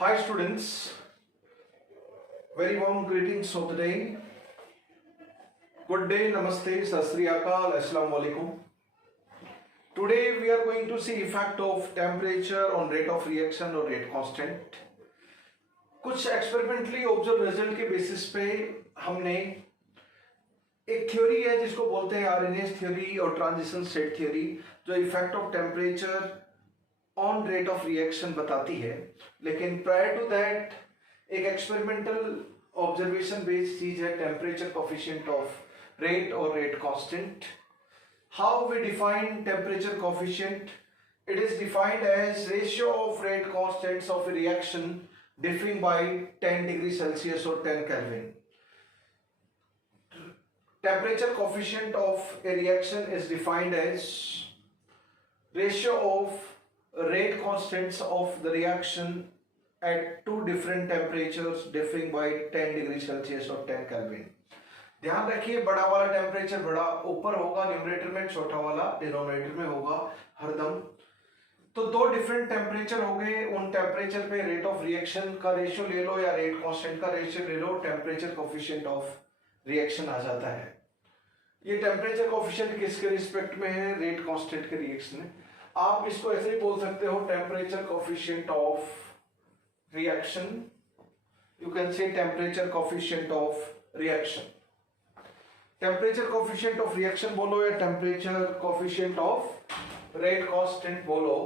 Hi students, very warm greetings of the day. Good day, namaste, sat sri akal, assalamu alaikum. Today we are going to see effect of temperature on rate of reaction or rate constant. कुछ experimentally observe result के basis पे हमने एक theory है जिसको बोलते हैं Arrhenius theory और ट्रांजिशन स्टेट थ्योरी, जो effect of temperature on rate of reaction बताती है. लेकिन प्रायर टू दैट एक एक्सपेरिमेंटल ऑब्जर्वेशन बेस्ड चीज है टेम्परेचर कोफिशिएंट ऑफ रेट और rate constant. How we define temperature coefficient? It is defined as ratio of rate constants of a reaction differing by 10 degrees Celsius or 10 Kelvin. Temperature coefficient of a reaction is defined as ratio of rate constants of the reaction at two different temperatures differing by 10 degrees Celsius or 10 Kelvin. ध्यान रखिए, बड़ा वाला temperature बड़ा ऊपर होगा numerator में, छोटा वाला डिनोमिनेटर में होगा हरदम. तो दो डिफरेंट टेम्परेचर हो गए, उन टेम्परेचर पे रेट ऑफ रिएक्शन का रेशियो ले लो या रेट कांस्टेंट का रेशियो ले लो, टेम्परेचर कोफिशिएंट ऑफ रिएक्शन आ जाता है. ये टेम्परेचर कोफिशिएंट किसके रिस्पेक्ट में है? रेट कांस्टेंट के रिएक्शन में. आप इसको ऐसे ही बोल सकते हो temperature coefficient of reaction. You can say temperature coefficient of reaction. Temperature coefficient of reaction बोलो या temperature coefficient of rate constant बोलो,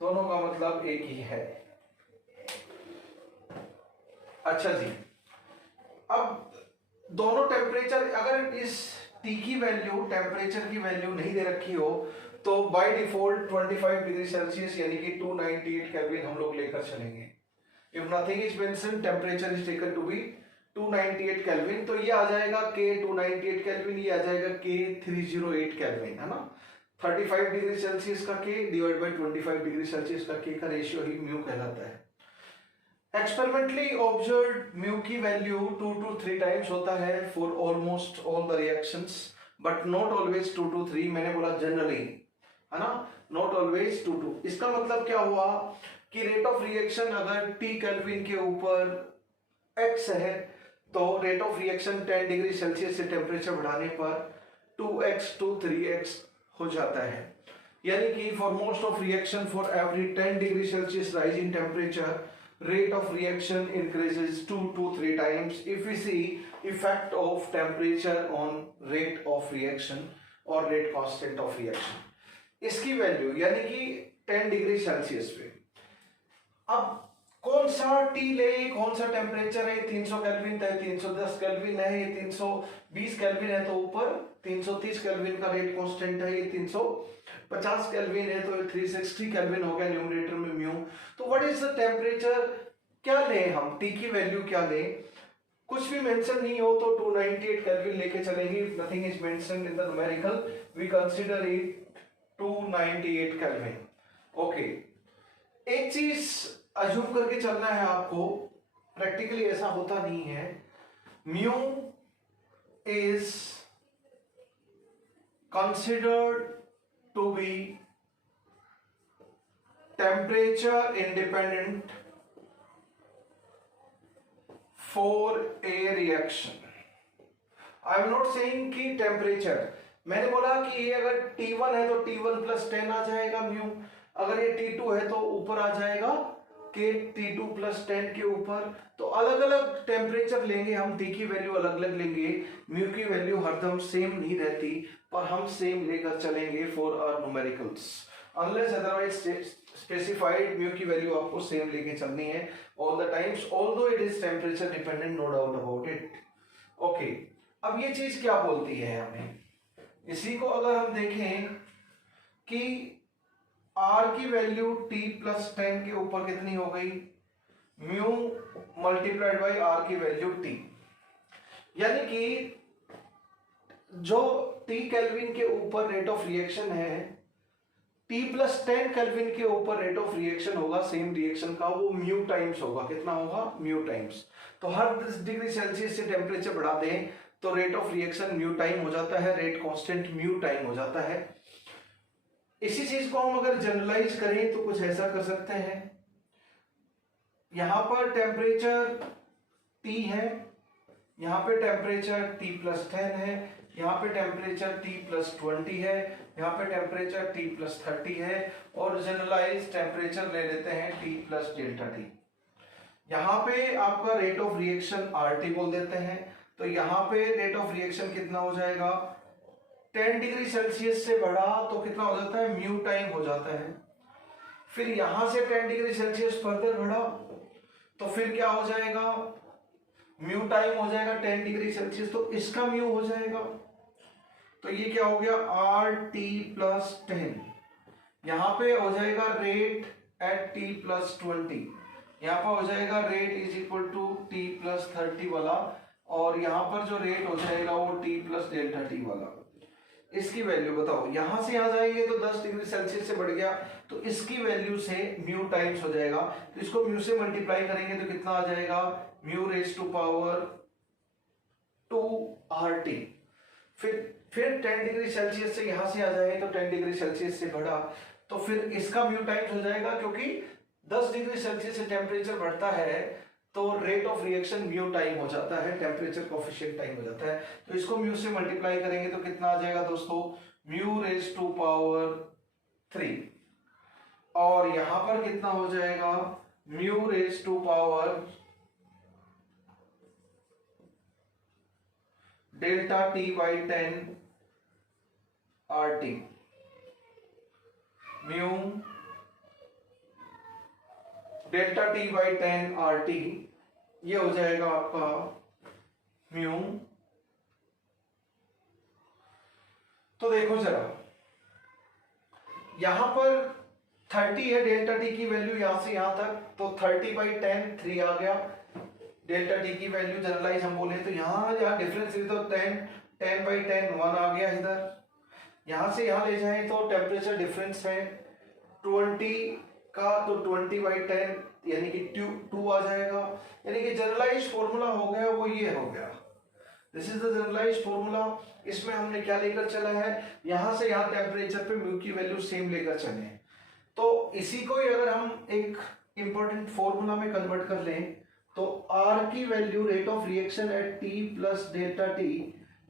दोनों का मतलब एक ही है. अच्छा जी, अब दोनों टेम्परेचर अगर इस T की वैल्यू टेम्परेचर की वैल्यू नहीं दे रखी हो तो बाय डिफॉल्ट 25 डिग्री सेल्सियस यानी कि 298 केल्विन हम लोग लेकर चलेंगे. If nothing is mention temperature is taken to be 298 kelvin, तो ये आ जाएगा K 298 केल्विन, ये आ जाएगा K 308 केल्विन, है ना. 35 डिग्री सेल्सियस का K divide by 25 degree Celsius का K का रेशियो ही म्यू कहलाता है. एक्सपेरिमेंटली ऑब्जर्व्ड म्यू की वैल्यू 2 to 3 टाइम्स होता है for almost all the reactions, but not always 2 to 3. मैंने बोला जनरली, है ना, नॉट ऑलवेज 2 to. इसका मतलब क्या हुआ कि रेट ऑफ रिएक्शन अगर T केल्विन के ऊपर X है तो rate of reaction 10 degree Celsius से टेम्परेचर बढ़ाने पर 2x to 3x हो जाता है. यानी कि for most of reaction for every 10 degree Celsius rise in temperature rate of reaction increases 2 to 3 times if we see effect of temperature on rate of reaction or rate constant of reaction. इसकी value यानी कि 10 degree Celsius पे. अब कौन सा T ले, कौन सा टेम्परेचर है? 300 केल्विन है, 310 केल्विन है, ये 320 केल्विन है तो ऊपर 330 केल्विन का रेट कांस्टेंट है, ये 350 केल्विन है तो 360 केल्विन हो गया न्यूमरेटर में म्यू. तो व्हाट इज द टेम्परेचर? क्या ले हम? T की वैल्यू क्या ले? कुछ भी मेंशन नहीं हो तो 298 केल्विन लेके चलेंगे. Nothing is mentioned in the numerical, we consider it 298 kelvin. Okay, एक चीज अज्यूम करके चलना है आपको, प्रैक्टिकली ऐसा होता नहीं है. Mu is considered to be temperature independent for a reaction. I am not saying कि टेम्परेचर, मैंने बोला कि ये अगर T1 है तो T1 प्लस 10 आ जाएगा म्यू, अगर ये T2 है तो ऊपर आ जाएगा K T2 प्लस 10 के ऊपर. तो अलग अलग टेम्परेचर लेंगे हम, T की वैल्यू अलग अलग लेंगे, म्यू की वैल्यू हरदम सेम नहीं रहती, पर हम सेम लेकर चलेंगे for our numericals. Unless otherwise specified mu की वैल्यू आपको सेम लेके चलनी है all the times, although it is temperature dependent, no doubt about it. Okay, अब ये चीज क्या बोलती है हमें? इसी को अगर हम देखें कि R की वैल्यू T प्लस 10 के ऊपर कितनी हो गई? म्यू मल्टीप्लाइड बाई R की वैल्यू T. यानी कि जो T केल्विन के ऊपर रेट ऑफ रिएक्शन है, T प्लस 10 केल्विन के ऊपर रेट ऑफ रिएक्शन होगा सेम रिएक्शन का, वो म्यू टाइम्स होगा. कितना होगा? Mu times. तो हर 10 डिग्री सेल्सियस से टेम्परेचर बढ़ा दें तो rate of reaction mu time हो जाता है, रेट कांस्टेंट म्यू टाइम हो जाता है. इसी चीज को हम अगर जनरलाइज करें तो कुछ ऐसा कर सकते हैं यहां पर टेम्परेचर T है, यहाँ पे टेम्परेचर T+10 है, यहाँ पे टेम्परेचर T+20 है, यहाँ पे टेम्परेचर T+30 है, और जनरलाइज टेम्परेचर ले लेते हैं T+ΔT। यहाँ पे आपका रेट ऑफ रिएक्शन RT बोल देते हैं, तो यहाँ पे रेट ऑफ रिएक्शन कितना हो जाएगा, 10 डिग्री सेल्सियस से बढ़ा तो कितना हो जाता है, म्यू टाइम हो जाता है। फिर यहां से 10 डिग्री सेल्सियस फर्दर बढ़ा तो फिर क्या हो जाएगा, म्यू टाइम हो जाएगा 10 डिग्री सेल्सियस, तो इसका म्यू हो जाएगा, तो ये क्या हो गया, RT+10। यहां पे हो जाएगा रेट एट T+20, यहाँ पर हो जाएगा rate is equal to T+30 वाला, और यहाँ पर जो रेट हो जाएगा वो T+ΔT वाला। इसकी वैल्यू बताओ, यहां से यहां जाएंगे तो 10 डिग्री सेल्सियस से बढ़ गया, तो इसकी वैल्यू से म्यू टाइम्स हो जाएगा, तो इसको म्यू से मल्टीप्लाई करेंगे तो कितना आ जाएगा, mu raise to power 2RT। फिर 10 डिग्री सेल्सियस से यहां से आ जाए तो 10 डिग्री सेल्सियस से बढ़ा तो फिर इसका म्यू टाइम्स हो जाएगा, क्योंकि 10 डिग्री सेल्सियस से टेम्परेचर बढ़ता है तो rate of reaction mu time हो जाता है, टेम्परेचर कोफिशिएंट टाइम हो जाता है, तो इसको म्यू से मल्टीप्लाई करेंगे तो कितना आ जाएगा दोस्तों, म्यू रेज टू पावर 3, और यहां पर कितना हो जाएगा, mu raise to power ΔT/10 RT, mu ΔT/10 RT, ये हो जाएगा आपका म्यू। तो देखो जरा, यहां पर 30 है ΔT की वैल्यू यहां से यहां तक, तो 30/10 3 आ गया, ΔT की वैल्यू जनरलाइज हम बोले तो यहां डिफरेंस तो 10/10 1 आ गया इधर, यहां से यहां ले जाएं तो टेम्परेचर डिफरेंस है 20 का, तो 20/10 यानी कि 2 आ जाएगा, यानी कि जनरलाइज फॉर्मूला हो गया वो ये हो गया, this is the generalize formula. इसमें हमने क्या लेकर चला है, यहां से यहां टेम्परेचर पे म्यू की वैल्यू सेम लेकर चले, तो इसी को ही अगर हम एक इंपॉर्टेंट फॉर्मूला में कन्वर्ट कर लें तो R की value rate of reaction at T+ΔT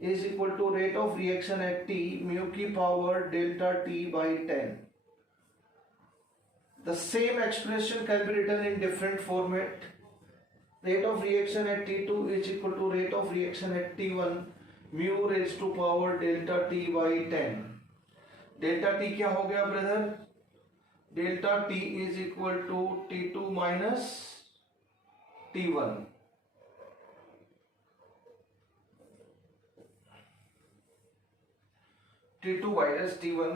is equal to rate of reaction at T mu की power ΔT/10। The same expression can be written in different format. Rate of reaction at T2 is equal to rate of reaction at T1 mu raised to power ΔT/10। Delta T क्या हो गया brother, delta T is equal to T2 minus T1। T2 minus T1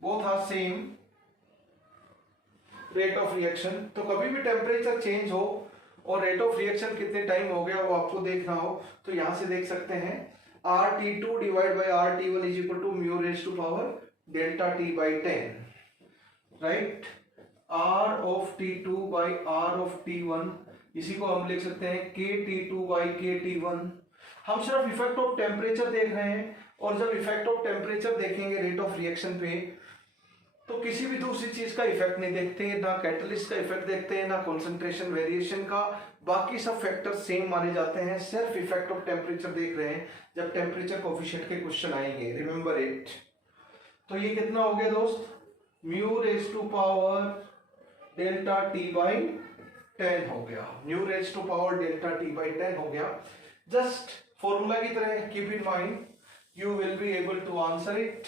both are same rate of reaction. तो कभी भी temperature change हो और rate of reaction कितने time हो गया वो आपको देखना हो तो यहां से देख सकते हैं, RT2 divide by RT1 is equal to mu raise to power ΔT/10, right, R of T2 by R of T1, इसी को हम लिख सकते हैं KT2 बाई KT1। हम सिर्फ इफेक्ट ऑफ टेम्परेचर देख रहे हैं, और जब इफेक्ट ऑफ टेम्परेचर देखेंगे रेट ऑफ रिएक्शन पे तो किसी भी दूसरी चीज का इफेक्ट नहीं देखते, ना कैटलिस्ट का इफेक्ट देखते हैं, ना कॉन्सेंट्रेशन वेरिएशन का, बाकी सब फैक्टर सेम माने जाते हैं, सिर्फ इफेक्ट ऑफ टेम्परेचर देख रहे हैं जब टेम्परेचर कोफिशिएंट के क्वेश्चन आएंगे, रिमेंबर इट। तो ये कितना हो गया दोस्त, mu raise to power ΔT/10 हो गया, mu raise to power ΔT/10 हो गया। जस्ट फॉर्मूला की तरह keep in mind, you will be able to answer it.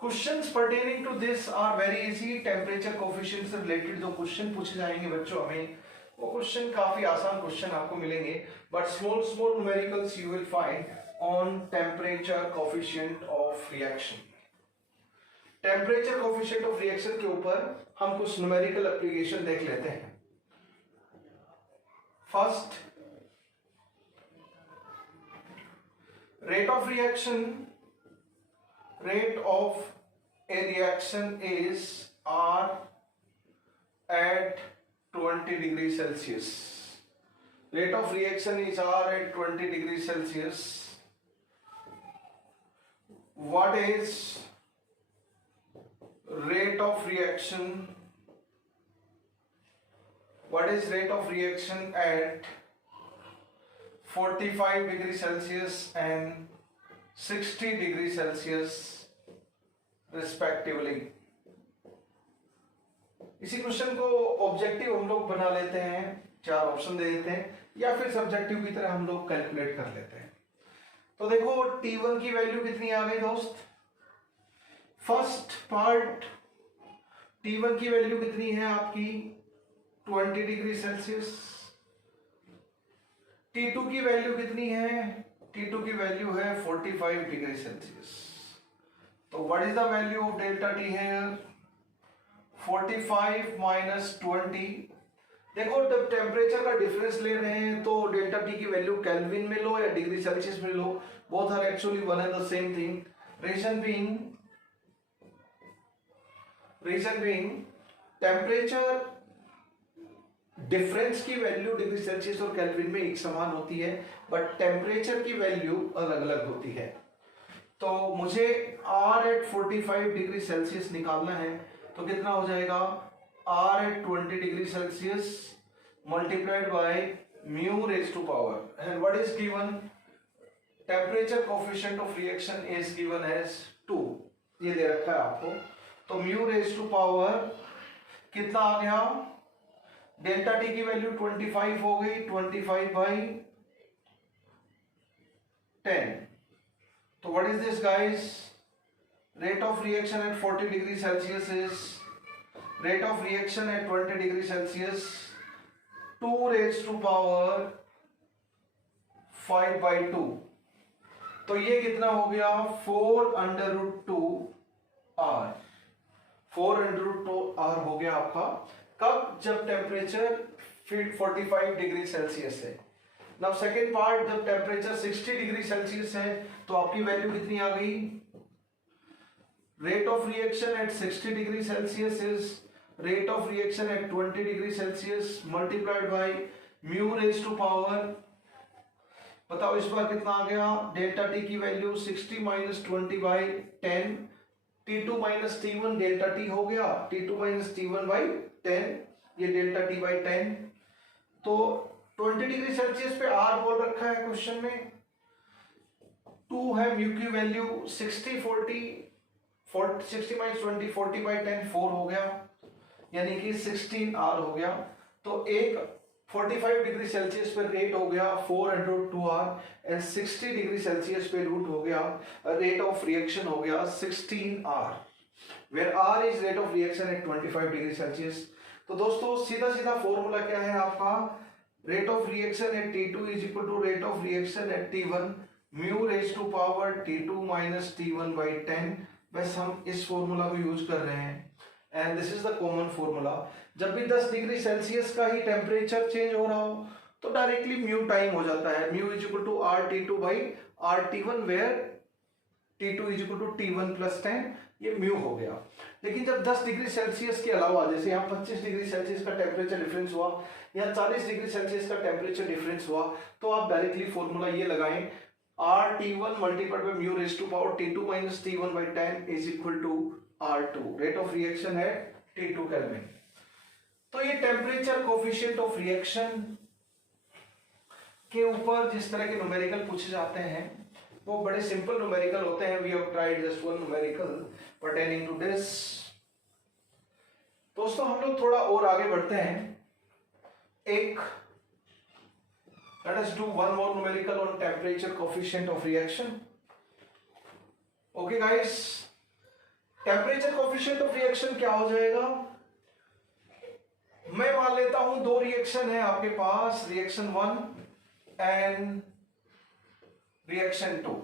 Questions pertaining to this are very easy, temperature coefficient से related जो question पूछे जाएंगे बच्चों हमें, वो क्वेश्चन काफी आसान क्वेश्चन आपको मिलेंगे, but small small numericals you will find on temperature coefficient of reaction. Temperature coefficient of reaction के ऊपर हम कुछ न्यूमेरिकल एप्लीकेशन देख लेते हैं। First, rate of a reaction is R at 20 degrees Celsius. Rate of reaction is R at 20 degrees Celsius. What is rate of reaction what is rate of reaction eight 45 degree Celsius and 60 degree Celsius respectively. इसी question को objective हम लोग बना लेते हैं, 4 option दे देते हैं, या फिर सब्जेक्टिव की तरह हम लोग कैलकुलेट कर लेते हैं। तो देखो T1 की वैल्यू कितनी आ गई दोस्त, फर्स्ट पार्ट T1 की वैल्यू कितनी है आपकी 20 डिग्री सेल्सियस। T2 की वैल्यू कितनी है, T2 की वैल्यू है 45 डिग्री सेल्सियस। तो what is the value of delta T है 45 माइनस 20। देखो जब टेम्परेचर का डिफरेंस ले रहे हैं तो डेल्टा टी की वैल्यू केल्विन में लो या डिग्री सेल्सियस में लो, both are actually one and the same thing. Reason being temperature difference की वैल्यू डिग्री सेल्सियस और केल्विन में एक समान होती है, बट टेम्परेचर की वैल्यू अलग अलग होती है। तो मुझे R एट 45 डिग्री सेल्सियस निकालना है, तो कितना हो जाएगा R at 20 degree Celsius multiplied by mu raised to power, and what is given, temperature coefficient of reaction is given as 2, ये दे रखा है आपको। तो mu raised to power कितना आ गया, डेल्टा टी की वैल्यू 25 हो गई, 25 by 10। तो what is this guys, rate of reaction at 40 degree Celsius is rate of reaction at 20 degree Celsius 2 raised to power 5 by 2। तो ये कितना हो गया 4 under root 2 R, 4 under root 2 R हो गया आपका। कब, जब टेम्परेचर 45 डिग्री सेल्सियस है। नाउ सेकेंड पार्ट, जब टेम्परेचर 60 डिग्री सेल्सियस है तो आपकी वैल्यू कितनी आ गई, rate of reaction at 60 degree Celsius is rate of reaction at 20 degree Celsius multiplied by mu raised to power, बताओ इस बार कितना आ गया, डेल्टा टी की value 60 minus 20 by 10, T2 minus T1 delta T हो गया, T2 माइनस T1 बाई 10, ये delta T by 10। तो 20 degree Celsius पे R बोल रखा है क्वेश्चन में, 2 है, म्यू की वैल्यू 60 माइनस 20 40 बाई 10 4 हो गया, यानी कि 16 R हो गया। तो एक 45 डिग्री सेल्सियस पे रेट हो गया 4 × 2R एंड 60 डिग्री सेल्सियस पे रूट हो गया, रेट ऑफ रिएक्शन हो गया 16R, where R is rate of reaction at 25 degree Celsius. तो दोस्तों सीधा सीधा फॉर्मूला क्या है आपका, rate of reaction at T2 is equal to rate of reaction at T1 mu raise to power T2 minus T1 by 10। बस हम इस फॉर्मूला को यूज कर रहे हैं and this is the common formula. जब भी 10 डिग्री सेल्सियस का ही टेम्परेचर चेंज हो रहा हो तो डायरेक्टली म्यू टाइम हो जाता है, mu is equal to RT2 by RT1 where T2 is equal to T1 plus 10, ये म्यू हो गया। लेकिन जब 10 डिग्री सेल्सियस के अलावा, जैसे यहाँ 25 डिग्री सेल्सियस का टेम्परेचर डिफरेंस हुआ या 40 डिग्री सेल्सियस का टेम्परेचर डिफरेंस हुआ, तो आप डायरेक्टली फॉर्मूला ये लगाएं, RT1 multiplied by mu raised to power T2 minus T1 by 10 is equal to R2, rate of reaction है T2 केल्विन। तो ये टेम्परेचर कोफिशिएंट ऑफ रिएक्शन के ऊपर जिस तरह के न्यूमेरिकल पूछे जाते हैं वो बड़े सिंपल न्यूमेरिकल होते हैं। We have tried just one numerical pertaining to this. दोस्तों हम लोग थोड़ा और आगे बढ़ते हैं, let us do one more numerical on temperature coefficient of reaction. Okay guys, temperature coefficient of reaction क्या हो जाएगा, मैं मान लेता हूं 2 रिएक्शन है आपके पास, reaction 1 and reaction 2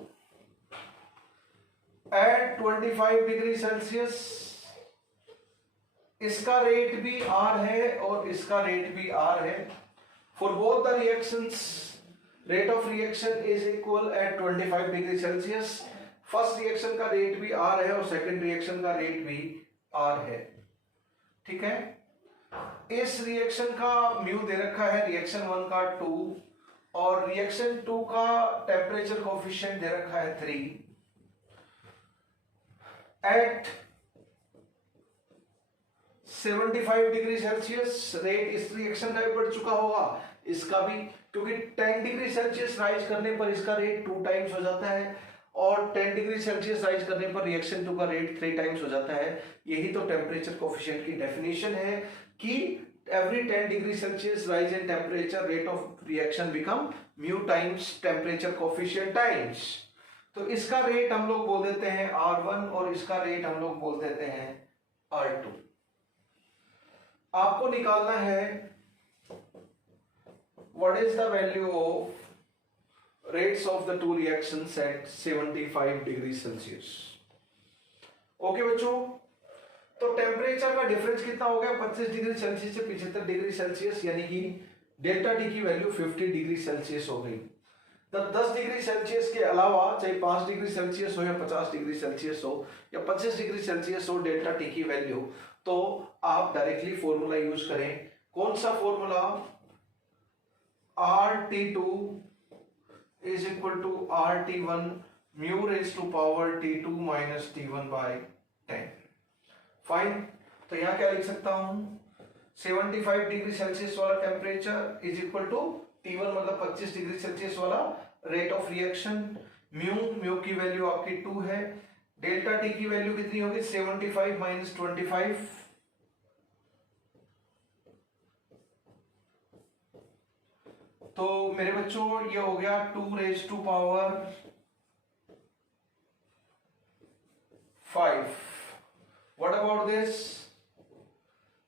at 25 degree celsius. इसका रेट भी R है और इसका रेट भी R है। For both the reactions, rate of reaction is equal at 25 degree Celsius. First reaction का रेट भी R है और सेकंड रिएक्शन का रेट भी R है, ठीक है। इस रिएक्शन का म्यू दे रखा है रिएक्शन 1 का 2 और रिएक्शन 2 का टेम्परेचर कोफिशिएंट दे रखा है 3 एट 75 डिग्री सेल्सियस रेट इस रिएक्शन का भी बढ़ चुका होगा, इसका भी, क्योंकि 10 डिग्री सेल्सियस राइज करने पर इसका रेट 2 टाइम्स हो जाता है और 10 डिग्री सेल्सियस राइज करने पर रिएक्शन 2 का रेट 3 टाइम्स हो जाता है। यही तो टेम्परेचर कोफिशिएंट की डेफिनेशन है कि every 10 degree Celsius rise in temperature, rate of reaction become mu times temperature coefficient times। तो इसका रेट हम लोग बोल देते हैं R1 और इसका रेट हम लोग बोल देते हैं R2। आपको निकालना है what is the value of rates of the two reactions at 75 degree Celsius। Okay बच्चों, तो टेम्परेचर का डिफरेंस कितना हो गया, 25 डिग्री सेल्सियस से 75 डिग्री सेल्सियस, यानी कि डेल्टा टी की वैल्यू 50 डिग्री सेल्सियस हो गई। तब 10 डिग्री सेल्सियस के अलावा चाहे 5 डिग्री सेल्सियस हो या 50 डिग्री सेल्सियस हो या 25 डिग्री सेल्सियस हो डेल्टा टी की वैल्यू, तो आप डायरेक्टली फॉर्मूला यूज करें। कौन सा फॉर्मूला, RT2 is equal to RT1 mu raise to power T2 minus T1 by 10। Fine, तो यहां क्या लिख सकता हूं, 75 डिग्री सेल्सियस वाला temperature is equal to T1 मतलब 25 डिग्री सेल्सियस वाला रेट ऑफ रिएक्शन, म्यू की वैल्यू आपकी 2 है, डेल्टा टी की वैल्यू कितनी होगी 75 माइनस 25, तो मेरे बच्चों ये हो गया 2 raise to power 5। What about this?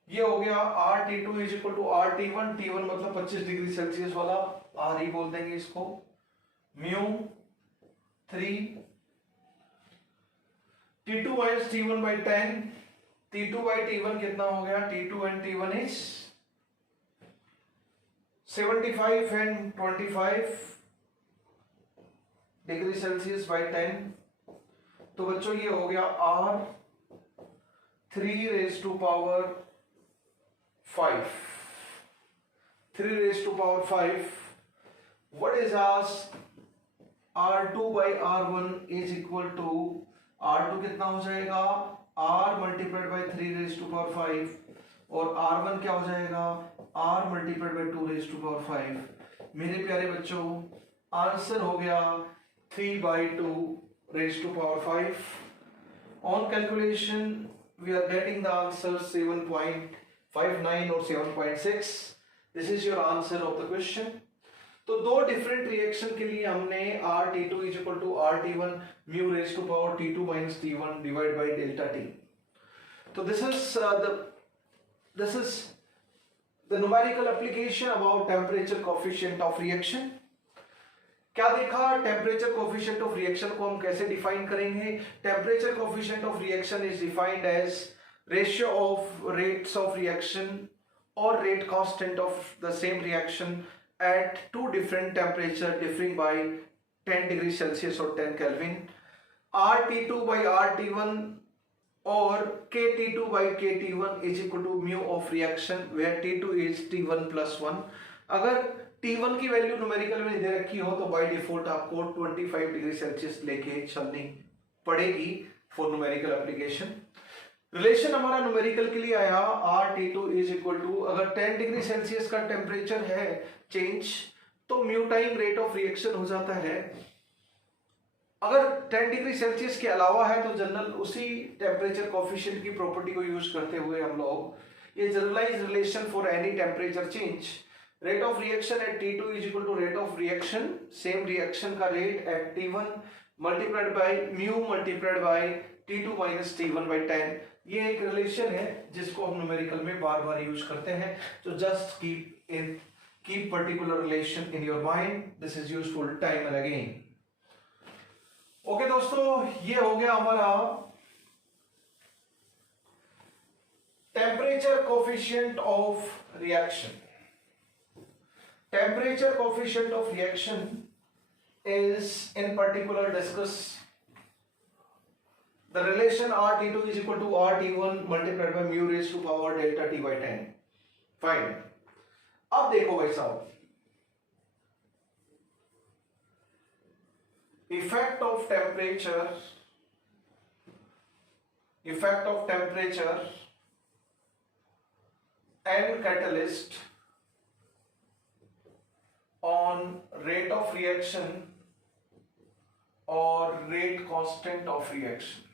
ये हो गया RT2 is equal to RT1, T1 मतलब 25 डिग्री सेल्सियस वाला, आर ही बोल देंगे इसको, mu 3, T2 minus T1 by 10, T2 by T1 कितना हो गया, T2 and T1 is 75 and 25 degree Celsius by 10, तो बच्चों ये हो गया R 3 raised to power 5, 3 raised to power 5, what is asked, R2 by R1 is equal to, R2 कितना हो जाएगा, R multiplied by 3 raised to power 5 और R1 क्या हो जाएगा, R multiplied by 2 raised to power 5। मेरे प्यारे बच्चों आंसर हो गया 3 by 2 raised to power 5। On calculation we are getting the answer 7.59 or 7.6। This is your answer of the question। तो दो डिफरेंट रिएक्शन के लिए हमने RT2 is equal to RT1 mu raised to power T2 minus T1 divided by delta T। तो this is the numerical application about temperature coefficient of reaction। क्या देखा, temperature coefficient of reaction को हम कैसे define करेंगे। Temperature coefficient of reaction is defined as ratio of rates of reaction और rate constant of the same reaction at two different temperature differing by 10 degree celsius और 10 kelvin. RT2 by RT1 और KT2 by KT1 is equal to mu of reaction where T2 is T1 plus 1। अगर T1 की value numerical में दे रखी हो तो by default आपको 25 degree Celsius लेके चलनी पड़ेगी फॉर न्यूमेरिकल एप्लीकेशन। रिलेशन हमारा न्यूमेरिकल के लिए आया RT2 इज इक्वल टू, अगर 10 डिग्री सेल्सियस का टेम्परेचर है चेंज तो mu time rate of reaction हो जाता है। अगर 10 डिग्री सेल्सियस के अलावा है तो जनरल उसी टेम्परेचर कोफिशिएंट की प्रॉपर्टी को यूज करते हुए हम लोग ये generalize relation for any temperature change, rate of reaction at T2 is equal to rate of reaction, same reaction का rate at T1 multiplied by mu multiplied by T2 minus T1 by 10। ये एक relation है जिसको हम numerical में बार बार use करते हैं, तो just keep particular relation in your mind, this is useful time and again. Okay दोस्तों, ये हो गया हमारा temperature coefficient of reaction. Temperature coefficient of reaction is in particular discuss the relation RT2 is equal to RT1 multiplied by mu raised to power delta T by 10। Fine। अब देखो भाई साहब, effect of temperature and catalyst on rate of reaction or rate constant of reaction.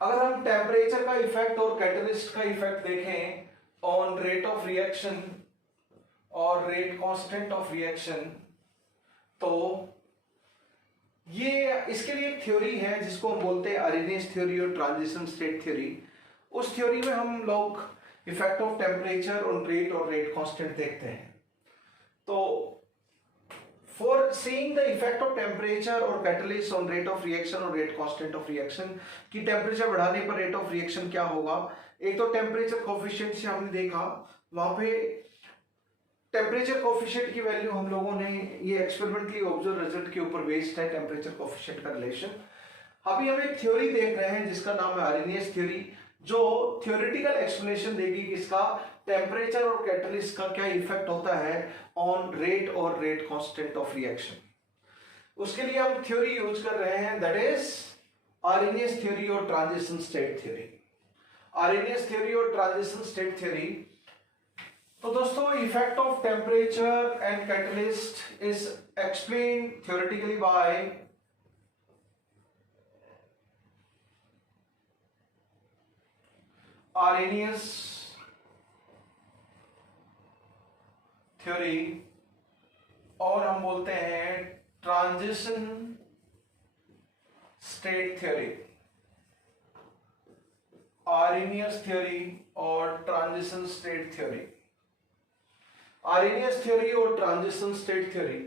अगर हम temperature का effect और catalyst का effect देखें ऑन रेट ऑफ रिएक्शन और रेट कांस्टेंट ऑफ रिएक्शन, तो ये इसके लिए एक थ्योरी है जिसको हम बोलते हैं अरेनियस थ्योरी और ट्रांजिशन स्टेट थ्योरी। उस थ्योरी में हम लोग effect of temperature on rate और रेट कांस्टेंट देखते हैं। तो for seeing the effect of temperature और catalyst on rate of reaction और रेट कांस्टेंट ऑफ रिएक्शन, कि टेम्परेचर बढ़ाने पर रेट ऑफ रिएक्शन क्या होगा। एक तो टेम्परेचर कोफिशिएंट से हमने देखा, वहां पे टेम्परेचर कोफिशिएंट की वैल्यू हम लोगों ने ये एक्सपेरिमेंटली ऑब्जर्व रिजल्ट के ऊपर बेस्ड है टेम्परेचर कोफिशिएंट का रिलेशन। अभी हम एक थ्योरी देख रहे हैं जिसका नाम है अरेनियस थ्योरी, जो थ्योरेटिकल एक्सप्लेनेशन देगी कि इसका टेम्परेचर और कैटलिस्ट का क्या इफेक्ट होता है ऑन रेट और रेट कांस्टेंट ऑफ रिएक्शन। उसके लिए हम थ्योरी यूज कर रहे हैं, दैट इज आरेनियस थ्योरी और transition state theory. Arrhenius theory और ट्रांजिशन स्टेट थ्योरी। तो दोस्तों, effect of temperature and catalyst is explain theoretically by Arrhenius theory, और हम बोलते हैं transition state theory. Arrhenius theory और transition state theory. Arrhenius theory और ट्रांजिशन स्टेट थ्योरी।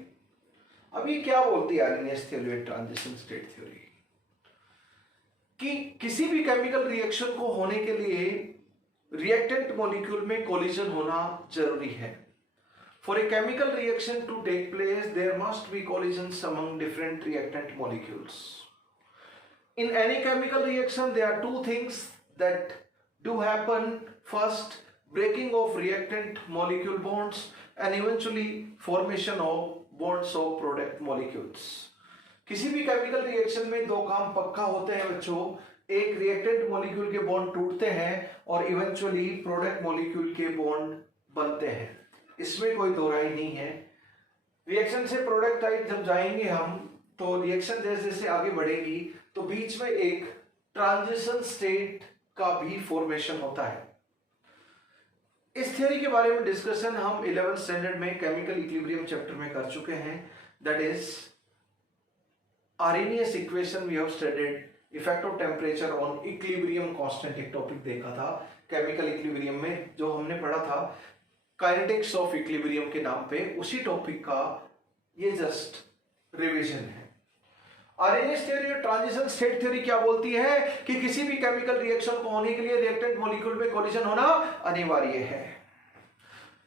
अब ये क्या बोलती है आरेनियस थ्योरी और ट्रांजिशन स्टेट थ्योरी? कि किसी भी केमिकल रिएक्शन को होने के लिए रिएक्टेंट मॉलिक्यूल में कोलिजन होना जरूरी है। For a chemical reaction to take place there must be collisions among different reactant molecules. In any chemical reaction there are two things that do happen. First, breaking of reactant molecule bonds and eventually formation of bonds of product molecules. किसी भी chemical reaction में दो काम पक्का होते हैं बच्चों। एक, रिएक्टेंट मॉलिक्यूल के बॉन्ड टूटते हैं और इवेंचुअली प्रोडक्ट मॉलिक्यूल के बॉन्ड बनते हैं, इसमें कोई दो राय नहीं है। रिएक्शन से प्रोडक्ट टाइप जब जाएंगे हम, तो रिएक्शन जैसे जैसे आगे बढ़ेगी तो बीच में एक ट्रांजिशन स्टेट का भी फॉर्मेशन होता है। इस थ्योरी के बारे में डिस्कशन हम 11th स्टैंडर्ड में केमिकल इक्विलिब्रियम चैप्टर में कर चुके हैं, that is Arrhenius equation we have studied, effect of temperature on equilibrium constant, एक टॉपिक देखा था केमिकल इक्विलिब्रियम में, जो हमने पढ़ा था काइनेटिक्स ऑफ इक्विलिब्रियम के नाम पे। उसी टॉपिक का ये जस्ट रिवीजन है। आरेनियस थ्योरी और ट्रांजिशन स्टेट थ्योरी क्या बोलती है कि किसी भी केमिकल रिएक्शन को होने के लिए रिएक्टेंट मॉलिक्यूल में कोलिजन होना अनिवार्य है,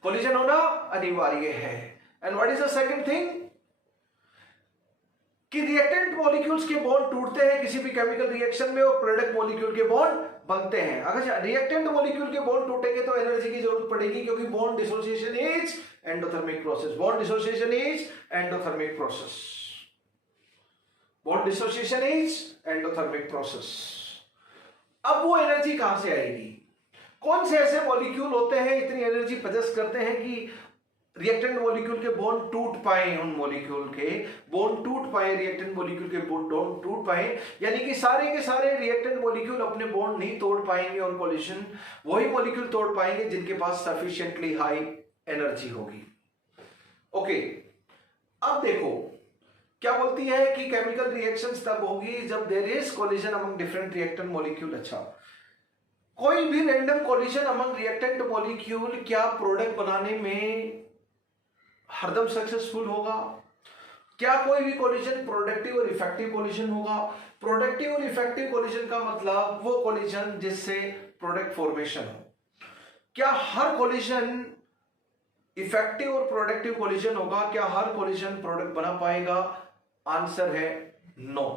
कोलिजन होना अनिवार्य है। And what is the second thing, कि रिएक्टेंट मॉलिक्यूल्स के बॉन्ड टूटते हैं किसी भी केमिकल रिएक्शन में और प्रोडक्ट मॉलिक्यूल के बॉन्ड बनते हैं। अगर रिएक्टेंट मॉलिक्यूल के बॉन्ड टूटेंगे तो एनर्जी की जरूरत पड़ेगी, क्योंकि bond dissociation is endothermic process. Bond dissociation is endothermic process. Bond dissociation is endothermic process. अब वो एनर्जी कहां से आएगी? कौन से ऐसे मॉलिक्यूल होते हैं इतनी एनर्जी पजेस करते हैं कि रिएक्टेंट मॉलिक्यूल के बॉन्ड टूट पाए, उन मॉलिक्यूल के बॉन्ड टूट पाए, रिएक्टेंट मॉलिक्यूल के बॉन्ड टूट पाए, यानी कि सारे के सारे रिएक्टेंट मॉलिक्यूल अपने बॉन्ड नहीं तोड़ पाएंगे ऑन कोलिजन, वही मॉलिक्यूल तोड़ पाएंगे जिनके पास सफिशिएंटली हाई एनर्जी होगी। ओके, अब देखो क्या बोलती है कि केमिकल रिएक्शंस तब होगी जब there is collision among different reactant molecule. अच्छा, कोई भी random collision among reactant molecule क्या प्रोडक्ट बनाने में हरदम सक्सेसफुल होगा? क्या कोई भी कोलिजन प्रोडक्टिव और इफेक्टिव कोलिजन होगा? प्रोडक्टिव और इफेक्टिव कोलिजन का मतलब वो कोलिजन जिससे प्रोडक्ट फॉर्मेशन हो। क्या हर कोलिजन इफेक्टिव और प्रोडक्टिव कोलिजन होगा? क्या हर कोलिजन प्रोडक्ट बना पाएगा? आंसर है नो।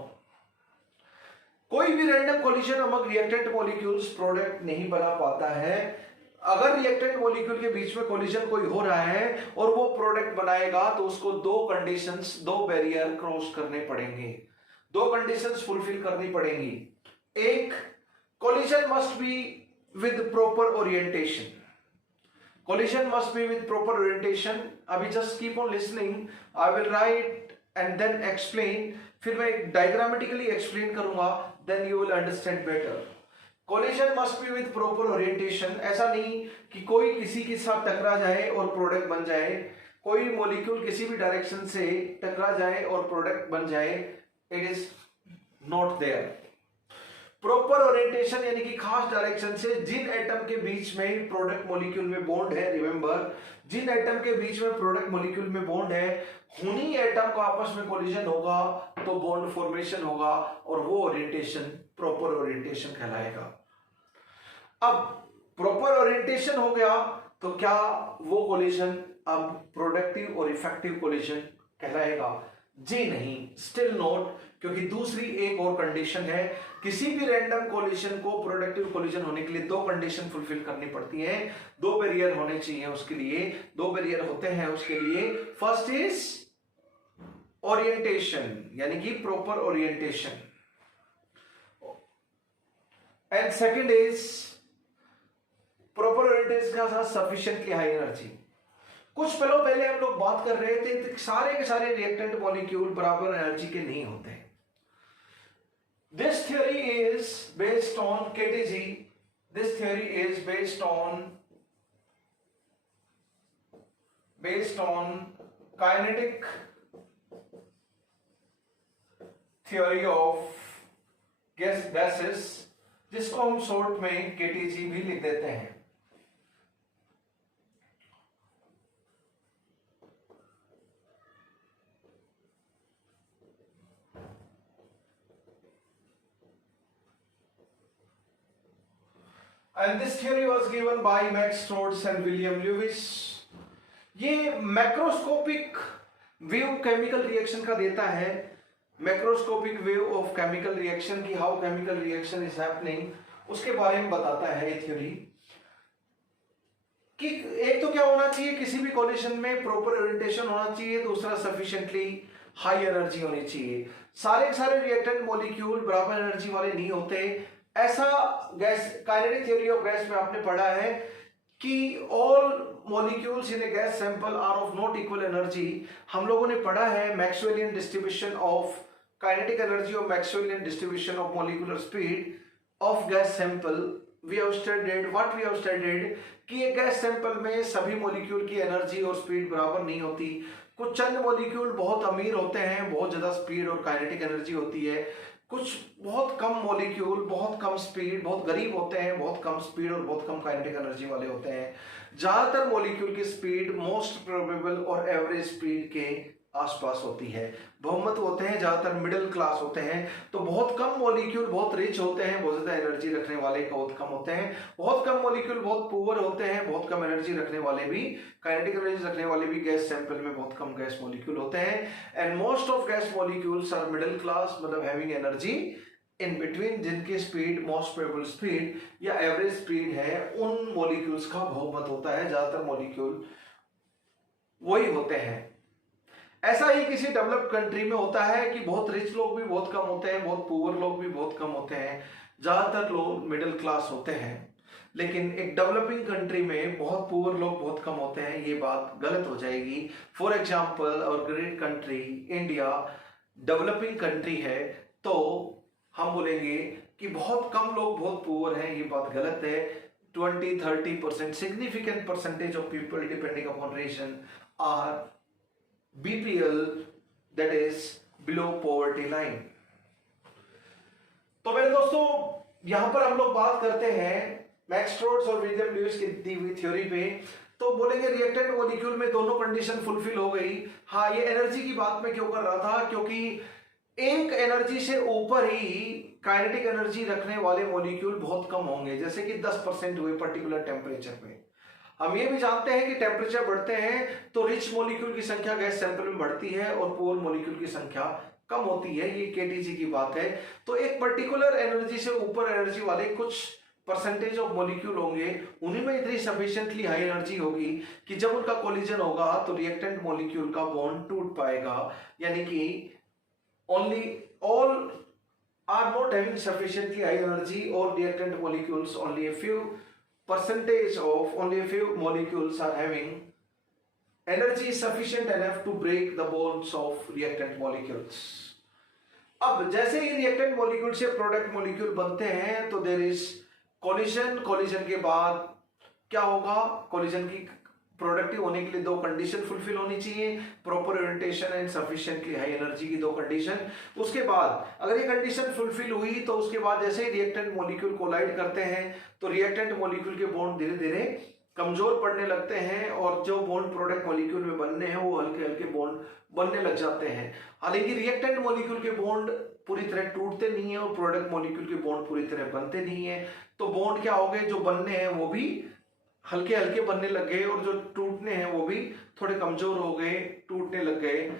कोई भी random collision among reactant molecules product नहीं बना पाता है। अगर रिएक्टेंट मॉलिक्यूल के बीच में कोलिजन कोई हो रहा है और वो प्रोडक्ट बनाएगा तो उसको दो कंडीशंस, दो बैरियर क्रॉस करने पड़ेंगे, दो कंडीशंस फुलफिल करनी पड़ेंगी। एक, collision must be with proper orientation. Collision must be with proper orientation. अभी just keep on listening. I will write and then explain. फिर मैं diagrammatically explain करूंगा. Then you will understand better. Collision must be with proper orientation. ऐसा नहीं कि कोई किसी के साथ टकरा जाए और प्रोडक्ट बन जाए. कोई मॉलिक्यूल किसी भी डायरेक्शन से टकरा जाए और प्रोडक्ट बन जाए. It is not there. Proper orientation यानी कि खास डायरेक्शन से जिन एटम के बीच में प्रोडक्ट मॉलिक्यूल में बॉन्ड है, रिमेंबर, जिन एटम के बीच में प्रोडक्ट मॉलिक्यूल में बॉन्ड है, उन्हीं एटम का आपस में कोलिजन होगा तो बॉन्ड फॉर्मेशन होगा और वो ओरिएंटेशन प्रॉपर ओरिएंटेशन कहलाएगा. अब प्रॉपर ओरिएंटेशन हो गया तो क्या वो कोलिजन अब प्रोडक्टिव और इफेक्टिव कोलिजन कहलाएगा? जी नहीं, स्टिल नॉट, क्योंकि दूसरी एक और कंडीशन है. किसी भी रैंडम कोलिजन को प्रोडक्टिव कोलिजन होने के लिए दो कंडीशन फुलफिल करनी पड़ती है. दो बैरियर होने चाहिए उसके लिए, दो बैरियर होते हैं उसके लिए. फर्स्ट इज ओरिएंटेशन यानी कि proper orientation, and second is proper orientation के साथ सफिशिएंटली हाई एनर्जी. कुछ पलों पहले हम लोग बात कर रहे थे कि सारे के सारे रिएक्टेंट मॉलिक्यूल बराबर एनर्जी के नहीं होते. This theory is based on KTG. This theory is based on kinetic theory of gases, जिसको हम शॉर्ट में केटीजी भी लिख देते हैं. And this theory was given by Max Strauss and William Lewis. ये मैक्रोस्कोपिक व्यू केमिकल रिएक्शन का देता है. Macroscopic view of chemical reaction की how chemical reaction is happening, उसके बारे में बताता है ये थ्योरी. कि एक तो क्या होना चाहिए, किसी भी कोलिजन में प्रॉपर ओरिएंटेशन होना चाहिए. दूसरा सफिशिएंटली हाई एनर्जी होनी चाहिए. सारे रिएक्टेंट मॉलिक्यूल बराबर एनर्जी वाले नहीं होते. ऐसा gas kinetic theory of gas में आपने पढ़ा है कि all molecules in a gas sample are of not equal energy. हम लोगों ने पढ़ा है Maxwellian distribution of kinetic energy और Maxwellian distribution of molecular speed of gas sample. We have studied what we have studied कि एक gas sample में सभी मॉलिक्यूल की एनर्जी और स्पीड बराबर नहीं होती. कुछ चंद मॉलिक्यूल बहुत अमीर होते हैं, बहुत ज्यादा स्पीड और काइनेटिक एनर्जी होती है. कुछ बहुत कम मॉलिक्यूल, बहुत कम स्पीड, बहुत गरीब होते हैं, बहुत कम स्पीड और बहुत कम काइनेटिक एनर्जी वाले होते हैं. ज्यादातर मॉलिक्यूल की स्पीड मोस्ट प्रोबेबल और एवरेज स्पीड के आसपास होती है. बहुमत होते हैं ज्यादातर मिडिल क्लास होते हैं. तो बहुत कम मॉलिक्यूल बहुत रिच होते हैं, बहुत ज्यादा एनर्जी रखने वाले बहुत कम होते हैं. बहुत कम मॉलिक्यूल बहुत पुअर होते हैं, बहुत कम एनर्जी रखने वाले भी, काइनेटिक एनर्जी रखने वाले भी गैस सैंपल में बहुत कम गैस मॉलिक्यूल होते हैं. And most of gas molecules are middle class, मतलब हैविंग एनर्जी इन बिटवीन, जिनकी स्पीड मोस्ट प्रोबेबल स्पीड या एवरेज स्पीड है, उन मॉलिक्यूल्स का बहुमत होता है. ज्यादातर मॉलिक्यूल वही होते हैं. ऐसा ही किसी डेवलप्ड कंट्री में होता है कि बहुत रिच लोग भी बहुत कम होते हैं, बहुत पुअर लोग भी बहुत कम होते हैं. ज्यादातर लोग मिडिल क्लास होते हैं. लेकिन एक डेवलपिंग कंट्री में बहुत पुअर लोग बहुत कम होते हैं, ये बात गलत हो जाएगी. फॉर एग्जांपल और great country India developing country है, तो हम बोलेंगे कि बहुत कम लोग बहुत पुअर हैं, ये बात गलत है. 20-30% significant percentage of people depending upon region are BPL, that is below poverty line. तो मेरे दोस्तों यहां पर हम लोग बात करते हैं मैक्स स्ट्रोट्स और विलियम ल्यूइस की दी हुई थ्योरी पे. तो बोलेंगे रिएक्टेंट मॉलिक्यूल में दोनों कंडीशन फुलफिल हो गई. हाँ, ये एनर्जी की बात मैं क्यों कर रहा था, क्योंकि एक एनर्जी से ऊपर ही काइनेटिक एनर्जी रखने वाले मॉलिक्यूल बहुत कम होंगे. जैसे कि 10% हुए पर्टिकुलर टेम्परेचर पे. हम ये भी जानते हैं कि टेम्परेचर बढ़ते हैं तो रिच मॉलिक्यूल की संख्या गैस सैंपल में बढ़ती है और पुअर मॉलिक्यूल की संख्या कम होती है. ये केटीजी की बात है. तो एक पर्टिकुलर एनर्जी से ऊपर एनर्जी वाले कुछ परसेंटेज ऑफ मॉलिक्यूल होंगे, उन्हीं में इतनी सफिशिएंटली हाई एनर्जी होगी कि जब उनका कोलिजन होगा तो रिएक्टेंट मॉलिक्यूल का बॉन्ड टूट पाएगा. यानी कि only all are not having sufficiently high energy, or reactant molecules only a few molecules are having energy sufficient enough to break the bonds of reactant molecules. अब जैसे ही reactant molecule से product molecule बनते हैं तो there is collision. Collision के बाद क्या होगा, कोलिजन की प्रोडक्टिव होने के लिए दो कंडीशन फुलफिल होनी चाहिए, proper orientation and sufficiently high energy की दो कंडीशन। उसके बाद अगर ये कंडीशन फुलफिल हुई तो उसके बाद जैसे ही रिएक्टेंट मॉलिक्यूल कोलाइड करते हैं तो रिएक्टेंट मॉलिक्यूल के बॉन्ड धीरे धीरे कमजोर पड़ने लगते हैं और जो बॉन्ड प्रोडक्ट मॉलिक्यूल में बनने हैं वो हल्के हल्के बॉन्ड बनने लग जाते हैं। हालांकि रिएक्टेंट मॉलिक्यूल के बॉन्ड पूरी तरह टूटते नहीं है और प्रोडक्ट मॉलिक्यूल के बॉन्ड पूरी तरह बनते नहीं है, तो बॉन्ड क्या हो गए, जो बनने हैं वो भी हल्के हल्के बनने लग गए और जो टूटने हैं वो भी थोड़े कमजोर हो गए, टूटने लग गए।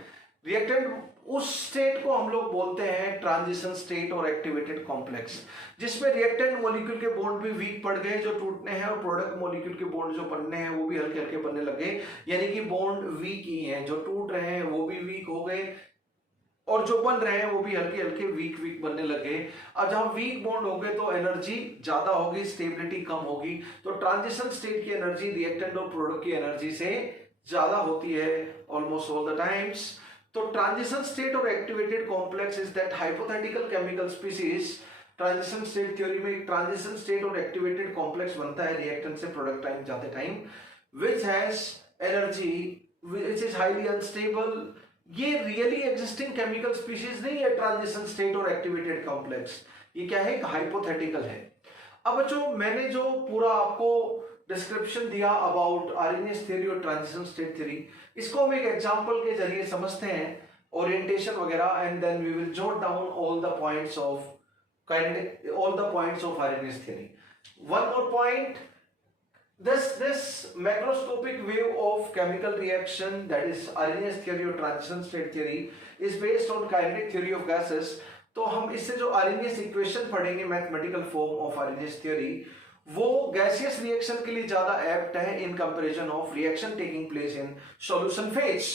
रिएक्टेंट उस स्टेट को हम लोग बोलते हैं ट्रांजिशन स्टेट और एक्टिवेटेड कॉम्प्लेक्स, जिसमें रिएक्टेंट मॉलिक्यूल के बॉन्ड भी वीक पड़ गए जो टूटने हैं और प्रोडक्ट मॉलिक्यूल के बॉन्ड जो बनने हैं वो भी हल्के हल्के बनने लगे, यानी कि बॉन्ड वीक ही हैं, जो टूट रहे हैं वो भी वीक हो गए और जो बन रहे हैं वो भी हल्के हल्के वीक बनने लगे। अब जहां वीक बॉन्ड हो गए तो एनर्जी ज्यादा होगी, स्टेबिलिटी कम होगी, तो ट्रांजिशन स्टेट की एनर्जी रिएक्टेंट और प्रोडक्ट की एनर्जी से ज्यादा होती है ऑलमोस्ट ऑल द टाइम्स। तो ट्रांजिशन स्टेट और activated complex is that hypothetical chemical species. Transition state theory में एक ट्रांजिशन स्टेट और एक्टिवेटेड कॉम्प्लेक्स बनता है रिएक्टेंट से प्रोडक्ट टाइम जाते time, which has energy which is highly unstable. ये रियली एग्जिस्टिंग केमिकल स्पीशीज नहीं है ट्रांजिशन स्टेट और एक्टिवेटेड कॉम्प्लेक्स, ये क्या है, हाइपोथेटिकल है। अब जो मैंने जो पूरा आपको डिस्क्रिप्शन दिया अबाउट आरएनएस थ्योरी और ट्रांजिशन स्टेट थ्योरी, इसको हम एक एग्जांपल के जरिए समझते हैं, ओरिएंटेशन वगैरह, and then we will jot down all the points of kinetic, all the points of Arrhenius theory. One more point, this macroscopic wave of chemical reaction, that is Arrhenius theory or transition state theory, is based on kinetic theory of gases। तो हम इससे जो Arrhenius equation पढ़ेंगे, mathematical form of Arrhenius theory, वो gaseous reaction के लिए ज्यादा apt है इन comparison of reaction taking place in solution phase.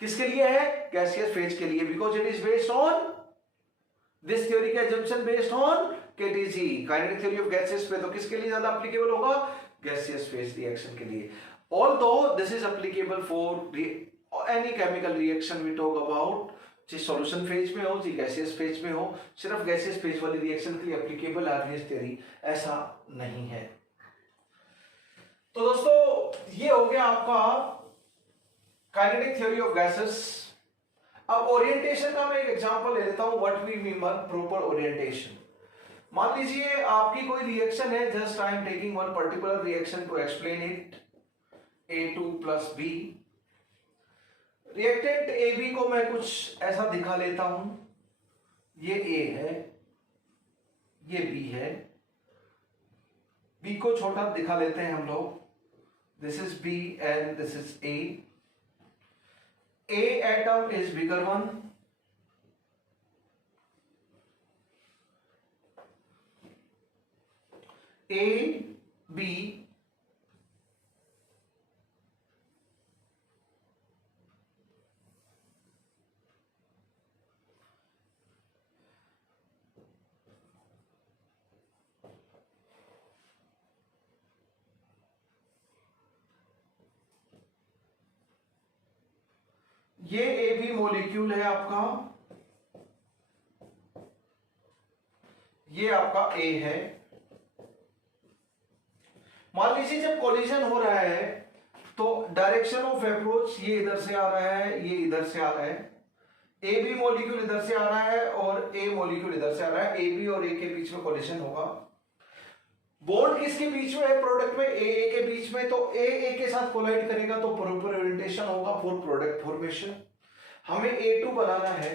किसके लिए है, गैसियस फेज के लिए, because it is based on this theory का assumption based on KTG, kinetic theory of gases पे, तो किसके लिए ज्यादा एप्लीकेबल होगा, gaseous phase reaction के लिए। Although this is applicable for any chemical reaction we talk about, चाहे solution phase में हो चाहे gaseous phase में हो, सिर्फ gaseous phase वाली reaction के लिए applicable Arrhenius theory, ऐसा नहीं है। तो दोस्तों ये हो गया आपका kinetic theory of gases। अब ओरिएंटेशन का मैं एक एग्जांपल ले लेता हूं, what we mean by proper orientation. मान लीजिए आपकी कोई रिएक्शन है, just I am taking one particular reaction to explain it, A2 + B। Reactant AB को मैं कुछ ऐसा दिखा लेता हूं, ये A है, ये B है, B को छोटा दिखा लेते हैं हम लोग, this is B and this is A। A atom is bigger one, A, B, ये ए बी मॉलिक्यूल है आपका, ये आपका ए है। मान लीजिए जब कोलिजन हो रहा है तो डायरेक्शन ऑफ अप्रोच ये इधर से आ रहा है, ये इधर से आ रहा है, ए बी मॉलिक्यूल इधर से आ रहा है और ए मॉलिक्यूल इधर से आ रहा है, ए बी और ए के बीच में कोलिजन होगा। बॉन्ड किसके बीच में है, प्रोडक्ट में ए के बीच में, तो ए के साथ कोलाइड करेगा तो प्रॉपर ओरिएंटेशन होगा फॉर प्रोडक्ट फॉर्मेशन। हमें A2 बनाना है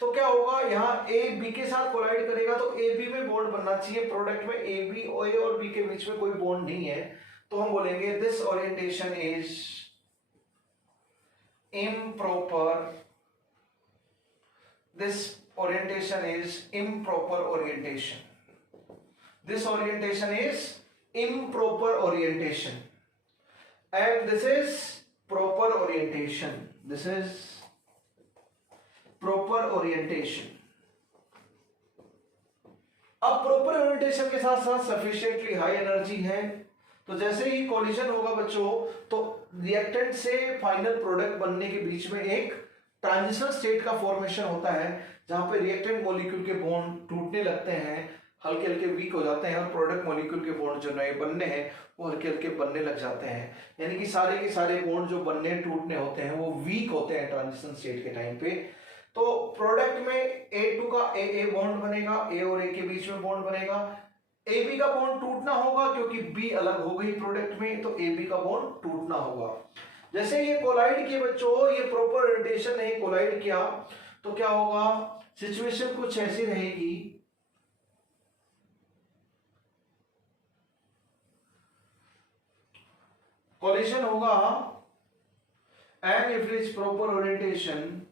तो क्या होगा, यहाँ ए बी के साथ कोलाइड करेगा तो ए बी में बॉन्ड बनना चाहिए, प्रोडक्ट में ए बी और बी के बीच में कोई बॉन्ड नहीं है, तो हम बोलेंगे this orientation is improper, this orientation is improper orientation, this orientation is improper orientation and this is proper orientation, this is proper orientation। अब प्रॉपर ओरिएंटेशन के साथ साथ सफिशिएंटली हाई एनर्जी है, तो जैसे ही कोलिजन होगा बच्चों तो रिएक्टेंट से फाइनल प्रोडक्ट बनने के बीच में एक ट्रांजिशन स्टेट का फॉर्मेशन होता है, जहां पे रिएक्टेंट मॉलिक्यूल के बॉन्ड टूटने लगते हैं, हल्के हल्के वीक हो जाते हैं, और प्रोडक्ट मॉलिक्यूल के बॉन्ड जो नए बनने हैं वो हल्के हल्के बनने लग जाते हैं। यानी कि सारे के सारे बॉन्ड जो बनने टूटने होते हैं वो वीक होते हैं ट्रांजिशन स्टेट के टाइम पे। तो प्रोडक्ट में A2 का AA बॉन्ड बनेगा, A और A के बीच में बॉन्ड बनेगा। AB का बॉन्ड टूटना होगा क्योंकि B अलग हो गई प्रोडक्ट में, तो AB का बॉन्ड टूटना होगा। जैसे ये कोलाइड किए बच्चों, ये प्रॉपर ओरिएंटेशन है, कोलाइड किया तो क्या होगा, सिचुएशन कुछ ऐसी रहेगी, कोलिजन होगा and if it is proper orientation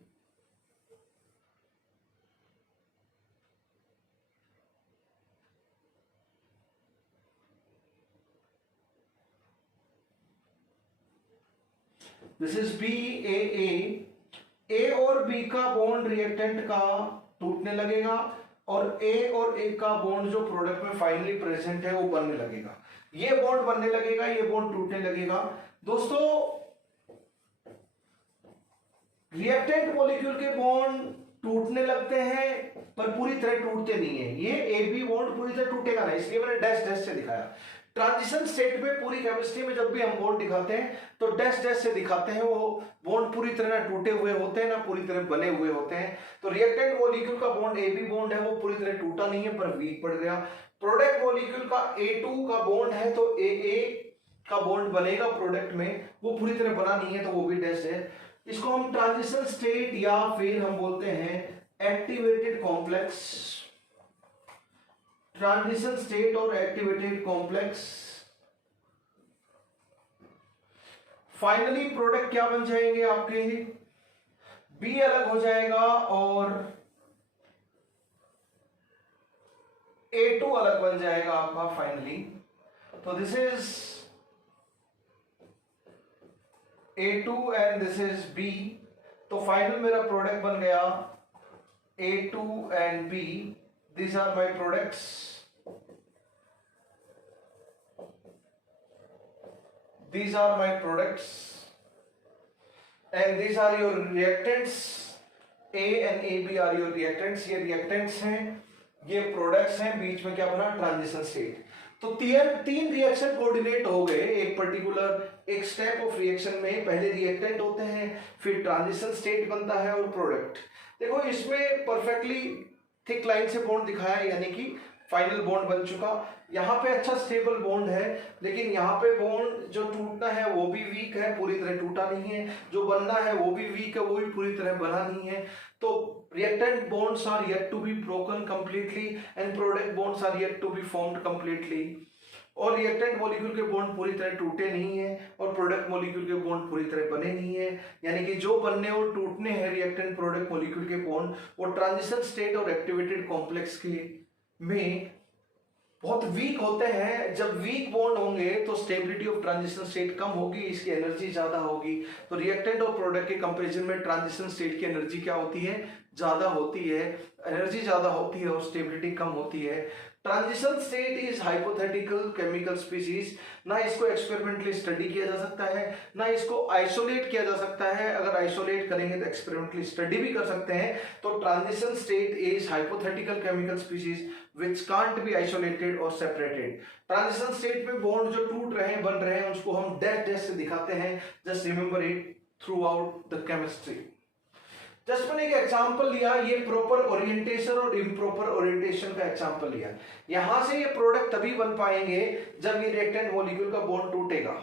this is B A और बी का बॉन्ड रिएक्टेंट का टूटने लगेगा और ए और ए का बॉन्ड जो प्रोडक्ट में फाइनली प्रेजेंट है वो बनने लगेगा। ये बॉन्ड बनने लगेगा, ये बॉन्ड टूटने लगेगा। दोस्तों रिएक्टेंट मॉलिक्यूल के बॉन्ड टूटने लगते हैं पर पूरी तरह टूटते नहीं है। ये ए बी बॉन्ड पूरी तरह टूटेगा ना, इसलिए मैंने डैश डैश से दिखाया। ट्रांजिशन स्टेट में पूरी केमिस्ट्री में जब भी हम बॉन्ड दिखाते हैं तो डैश डैश से दिखाते हैं, वो बॉन्ड पूरी तरह ना टूटे हुए होते हैं ना पूरी तरह बने हुए होते हैं। तो रिएक्टेंट मॉलिक्यूल का बॉन्ड ए बी बॉन्ड है वो पूरी तरह टूटा नहीं है पर वीक पड़ गया। प्रोडक्ट मॉलिक्यूल का A2 का बॉन्ड है तो AA का बॉन्ड बनेगा प्रोडक्ट में, वो पूरी तरह बना नहीं है तो वो भी डैश है। इसको हम ट्रांजिशन स्टेट या फिर हम बोलते हैं एक्टिवेटेड कॉम्प्लेक्स, ट्रांजिशन स्टेट और एक्टिवेटेड कॉम्प्लेक्स। फाइनली प्रोडक्ट क्या बन जाएंगे आपके, बी अलग हो जाएगा और A2 अलग बन जाएगा आपका फाइनली। तो this is A2 and this is B। तो फाइनल मेरा प्रोडक्ट बन गया A2 and B। These are my products. These are my products and these are your reactants. A and AB are your reactants. ये reactants हैं, ये products हैं, बीच में क्या बना ट्रांजिशन स्टेट। तो तीन रिएक्शन कोऑर्डिनेट हो गए एक पर्टिकुलर एक स्टेप ऑफ रिएक्शन में। पहले रिएक्टेंट होते हैं, फिर ट्रांजिशन स्टेट बनता है और प्रोडक्ट। देखो इसमें परफेक्टली थिक लाइन से बॉन्ड दिखाया है, यानी कि फाइनल बॉन्ड बन चुका। यहाँ पे अच्छा स्टेबल बॉन्ड है, लेकिन यहाँ पे बॉन्ड जो टूटना है वो भी वीक है, पूरी तरह टूटा नहीं है। जो बनना है वो भी वीक है, वो भी पूरी तरह बना नहीं है। तो reactant bonds are yet to be broken completely and product bonds are yet to be formed completely। और रिएक्टेंट मॉलिक्यूल के बॉन्ड पूरी तरह टूटे नहीं है और प्रोडक्ट मॉलिक्यूल के बॉन्ड पूरी तरह बने नहीं है। यानी कि जो बनने और टूटने हैं रिएक्टेंट प्रोडक्ट मॉलिक्यूल के बॉन्ड, वो ट्रांजिशन स्टेट और एक्टिवेटेड कॉम्प्लेक्स के में बहुत वीक होते हैं। जब वीक बॉन्ड होंगे तो स्टेबिलिटी ऑफ ट्रांजिशन स्टेट कम होगी, इसकी एनर्जी ज्यादा होगी। तो रिएक्टेंट और प्रोडक्ट के कंपैरिजन में ट्रांजिशन स्टेट की एनर्जी क्या होती है, ज्यादा होती है, एनर्जी ज्यादा होती है और स्टेबिलिटी कम होती है। Transition state is hypothetical chemical species, ना इसको एक्सपेरिमेंटली स्टडी किया जा सकता है, ना इसको आइसोलेट किया जा सकता है। अगर आइसोलेट करेंगे तो एक्सपेरिमेंटली स्टडी भी कर सकते हैं। तो transition state is hypothetical chemical species which can't be isolated or separated। Transition state में बॉन्ड जो टूट रहे हैं बन रहे हैं उसको हम डैश डैश से दिखाते हैं। Just remember it through out the chemistry. Just मैंने एक एग्जांपल लिया, ये प्रॉपर ओरिएंटेशन और इम्प्रॉपर ओरिएंटेशन का एग्जांपल लिया। यहां से ये प्रोडक्ट तभी बन पाएंगे जब ये रिएक्टेंट मॉलिक्यूल का बॉन्ड टूटेगा,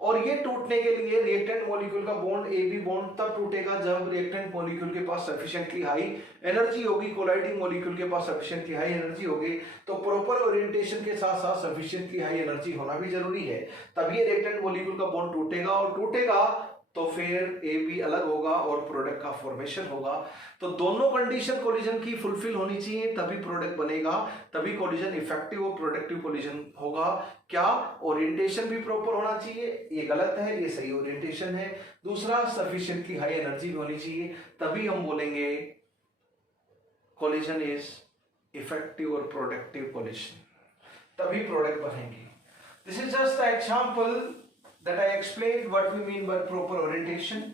और ये टूटने के लिए रिएक्टेंट मॉलिक्यूल का बॉन्ड ए बी बॉन्ड तब टूटेगा जब रिएक्टेंट मॉलिक्यूल के पास सफिशिएंटली हाई एनर्जी होगी, कोलाइडिंग मॉलिक्यूल के पास सफिशिएंटली हाई एनर्जी होगी। तो प्रॉपर ओरिएंटेशन के साथ साथ सफिशिएंटली हाई एनर्जी होना भी जरूरी है, तब ये रिएक्टेंट मॉलिक्यूल का बॉन्ड टूटेगा, और टूटेगा तो फिर ए बी अलग होगा और प्रोडक्ट का फॉर्मेशन होगा। तो दोनों कंडीशन कोलिजन की फुलफिल होनी चाहिए तभी प्रोडक्ट बनेगा, तभी कोलिजन इफेक्टिव और प्रोडक्टिव कोलिजन होगा। क्या, ओरिएंटेशन भी प्रॉपर होना चाहिए, ये गलत है, ये सही ओरिएंटेशन है। दूसरा, सफिशिएंटली हाई एनर्जी भी होनी चाहिए, तभी हम बोलेंगे कोलिजन इज इफेक्टिव और प्रोडक्टिव कोलिशन, तभी प्रोडक्ट बनेंगे। This is just the example that I explain what we mean by proper orientation.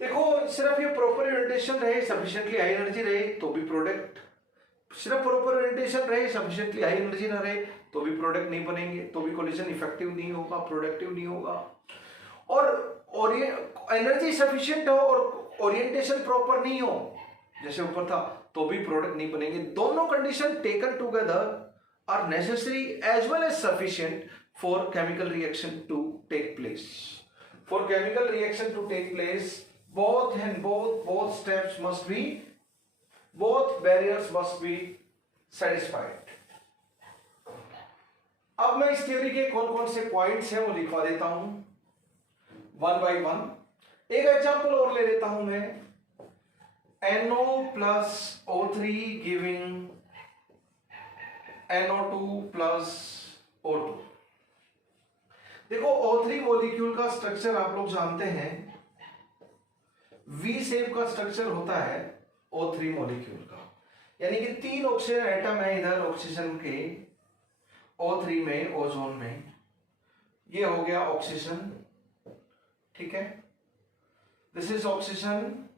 देखो, सिर्फ ये प्रॉपर ओरिएंटेशन रहे, सफिशिएंटली हाई एनर्जी रहे तो भी प्रोडक्ट, सिर्फ प्रॉपर ओरिएंटेशन रहे, सफिशिएंटली हाई एनर्जी ना रहे तो भी प्रोडक्ट नहीं बनेंगे, तो भी कोलिशन इफेक्टिव नहीं होगा, प्रोडक्टिव नहीं होगा। और एनर्जी सफिशिएंट हो और ओरिएंटेशन प्रॉपर नहीं हो, जैसे ऊपर था, तो भी प्रोडक्ट नहीं बनेंगे। दोनों condition taken together are necessary as well as sufficient for chemical reaction to take place. For chemical reaction to take place, both steps must be, both barriers must be satisfied. अब मैं इस theory के कौन कौन से points हैं वो लिखवा देता हूं वन बाय वन। एक एग्जांपल और ले लेता हूं मैं, NO plus O3 giving NO2 plus O2। देखो, O3 मॉलिक्यूल का स्ट्रक्चर आप लोग जानते हैं, V शेप का स्ट्रक्चर होता है O3 मॉलिक्यूल का, यानी कि 3 ऑक्सीजन एटम है इधर ऑक्सीजन के O3 में, ओजोन में, ये हो गया ऑक्सीजन, ठीक है, this is oxygen,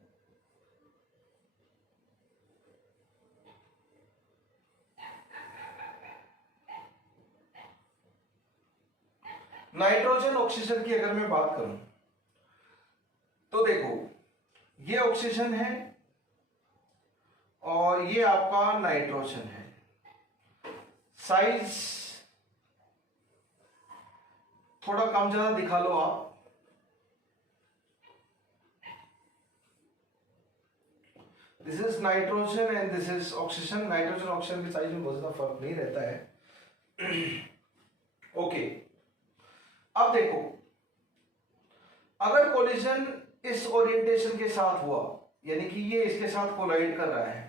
nitrogen oxygen की अगर मैं बात करूं तो देखो, ये ऑक्सीजन है और ये आपका नाइट्रोजन है। साइज थोड़ा कम ज्यादा दिखा लो आप, this is nitrogen and this is oxygen. Nitrogen oxygen के साइज में बहुत ज्यादा फर्क नहीं रहता है। ओके, अब देखो, अगर कोलिजन इस ओरिएंटेशन के साथ हुआ, यानी कि ये इसके साथ कोलाइड कर रहा है,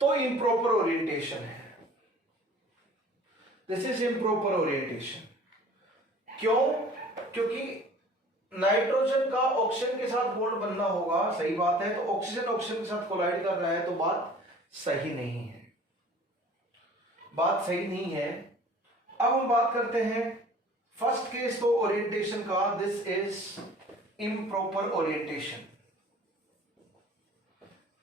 तो इम्प्रॉपर ओरिएंटेशन है, दिस इज इम्प्रॉपर ओरिएंटेशन। क्यों? क्योंकि नाइट्रोजन का ऑक्सीजन के साथ बॉन्ड बनना होगा, सही बात है, तो ऑक्सीजन ऑक्सीजन के साथ कोलाइड कर रहा है, तो बात सही नहीं है, बात सही नहीं है। अब हम बात करते हैं फर्स्ट केस तो ओरिएंटेशन का, this is improper orientation.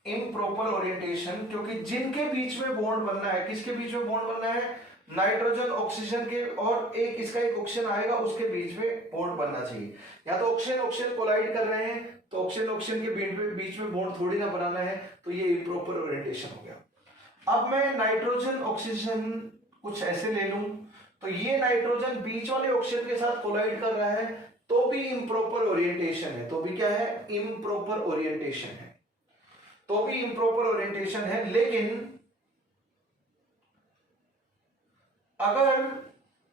Improper orientation क्योंकि जिनके बीच में बॉन्ड बनना है, किसके बीच में बॉन्ड बनना है, नाइट्रोजन ऑक्सीजन के, और एक इसका एक ऑक्सीजन आएगा, उसके बीच में बॉन्ड बनना चाहिए। या तो ऑक्सीजन ऑक्सीजन कोलाइड कर रहे हैं तो ऑक्सीजन ऑक्सीजन के बीच में बॉन्ड थोड़ी ना बनाना है, तो ये इम्प्रॉपर ओरिएंटेशन हो गया। अब मैं नाइट्रोजन ऑक्सीजन कुछ ऐसे ले लूं, तो ये नाइट्रोजन बीच वाले ऑक्सीजन के साथ कोलाइड कर रहा है, तो भी इम्प्रॉपर ओरिएंटेशन है, तो भी क्या है, इम्प्रॉपर ओरिएंटेशन है, तो भी इम्प्रॉपर ओरिएंटेशन है। लेकिन अगर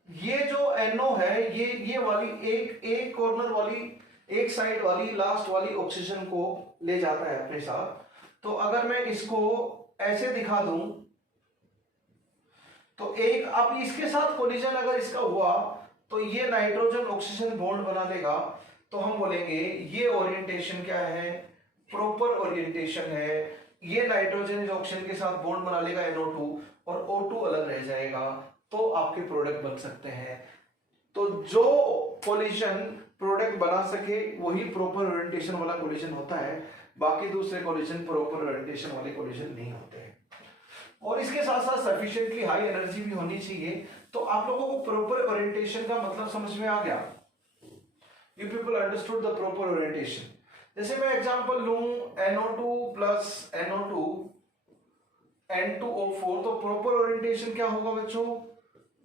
ये जो NO है, ये वाली एक कॉर्नर वाली, एक साइड वाली, लास्ट वाली ऑक्सीजन को ले जाता है अपने साथ, तो अगर मैं इसको ऐसे दिखा दूं, तो एक, अब इसके साथ कोलिजन अगर इसका हुआ तो ये नाइट्रोजन ऑक्सीजन बॉन्ड बना देगा, तो हम बोलेंगे ये ओरिएंटेशन क्या है, प्रॉपर ओरिएंटेशन है। ये नाइट्रोजन इस ऑक्सीजन के साथ बॉन्ड बना लेगा NO2 और O2 अलग रह जाएगा, तो आपके प्रोडक्ट बन सकते हैं। तो जो कोलिजन प्रोडक्ट बना सके वही प्रॉपर ओरिएंटेशन वाला कोलिजन होता है, बाकी दूसरे कोलिजन प्रॉपर ओरिएंटेशन वाले कोलिजन नहीं होते हैं। और इसके साथ साथ सफिशिएंटली हाई एनर्जी भी होनी चाहिए। तो आप लोगों को प्रॉपर ओरिएंटेशन का मतलब समझ में आ गया, you people understood the proper orientation. जैसे मैं एग्जांपल लूं NO2 प्लस NO2 N2O4, तो प्रॉपर ओरिएंटेशन क्या होगा बच्चों,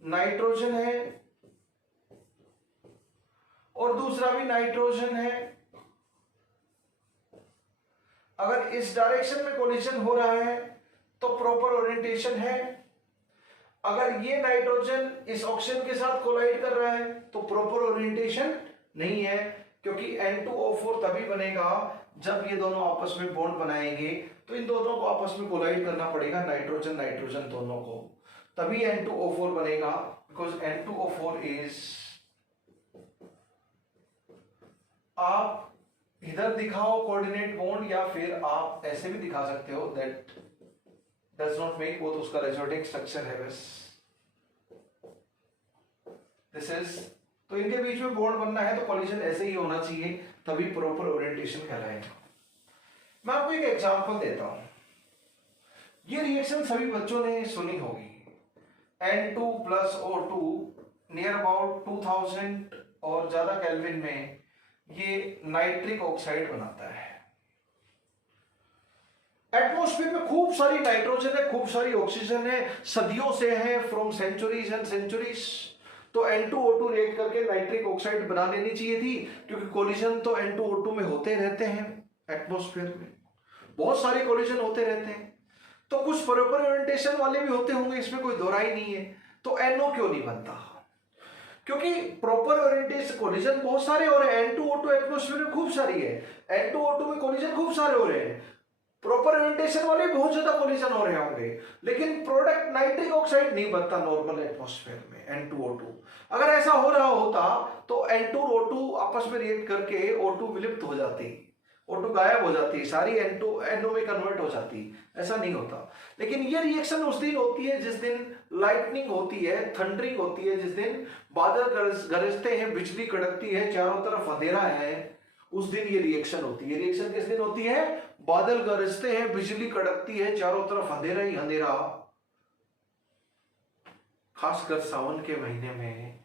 नाइट्रोजन है और दूसरा भी नाइट्रोजन है। अगर इस डायरेक्शन में कोलिजन हो रहा है तो प्रॉपर ओरिएंटेशन है। अगर ये नाइट्रोजन इस ऑक्सीजन के साथ कोलाइड कर रहा है तो प्रॉपर ओरिएंटेशन नहीं है, क्योंकि N2O4 तभी बनेगा जब ये दोनों आपस में बॉन्ड बनाएंगे, तो इन दोनों को आपस में कोलाइड करना पड़ेगा, नाइट्रोजन नाइट्रोजन दोनों को, तभी N2O4 बनेगा, बिकॉज N2O4 इज, आप इधर दिखाओ कोऑर्डिनेट बॉन्ड, या फिर आप ऐसे भी दिखा सकते हो दैट डज नॉट मेक, वो तो उसका रेजोनेटिंग स्ट्रक्चर है बस। दिस इज, तो इनके बीच में बॉन्ड बनना है तो कॉलिजन ऐसे ही होना चाहिए, तभी प्रॉपर ओरिएंटेशन कहलाएगा। मैं आपको एक एग्जांपल देता हूं, ये रिएक्शन सभी बच्चों ने सुनी होगी। N2 plus O2 near about 2000 और ज्यादा केल्विन में ये नाइट्रिक ऑक्साइड बनाता है। एटमॉस्फेयर में खूब सारी नाइट्रोजन है, खूब सारी ऑक्सीजन है, सदियों से है, फ्रॉम सेंचुरीज एंड सेंचुरीज। तो N2O2 रिएक्ट करके नाइट्रिक ऑक्साइड बना लेनी चाहिए थी, क्योंकि कोलिजन तो N2O2 में होते रहते हैं। एटमॉस्फेयर में बहुत सारे कोलिजन होते रहते हैं, तो कुछ प्रॉपर ओरिएंटेशन वाले भी होते होंगे, इसमें कोई दोहराई नहीं है। तो NO क्यों नहीं बनता? क्योंकि प्रॉपर ओरिएंटेशन, कोलिजन बहुत सारे हो रहे हैं। N2O2 एटमॉस्फेयर में खूब सारी है, N2O2 में कोलिजन खूब सारे हो रहे हैं, प्रॉपर ओरिएंटेशन वाले बहुत ज्यादा कोलिजन हो रहे होंगे, लेकिन प्रोडक्ट नाइट्रिक ऑक्साइड नहीं बनता नॉर्मल एटमॉस्फेयर में N2O2। अगर ऐसा हो रहा होता तो N2O2 आपस में रिएक्ट करके O2 विलुप्त हो जाती, O2 गायब हो जाती, सारी NO में कन्वर्ट हो जाती। ऐसा नहीं होता। लेकिन ये रिएक्शन उस दिन होती है जिस दिन लाइटनिंग होती है, थंडरिंग होती है, जिस दिन बादल गरजते हैं, बिजली कड़कती है, चारों तरफ अंधेरा है, उस दिन ये रिएक्शन होती है। रिएक्शन किस दिन होती है? बादल गरजते हैं, बिजली कड़कती है, चारों तरफ अंधेरा ही अंधेरा, खासकर सावन के महीने में।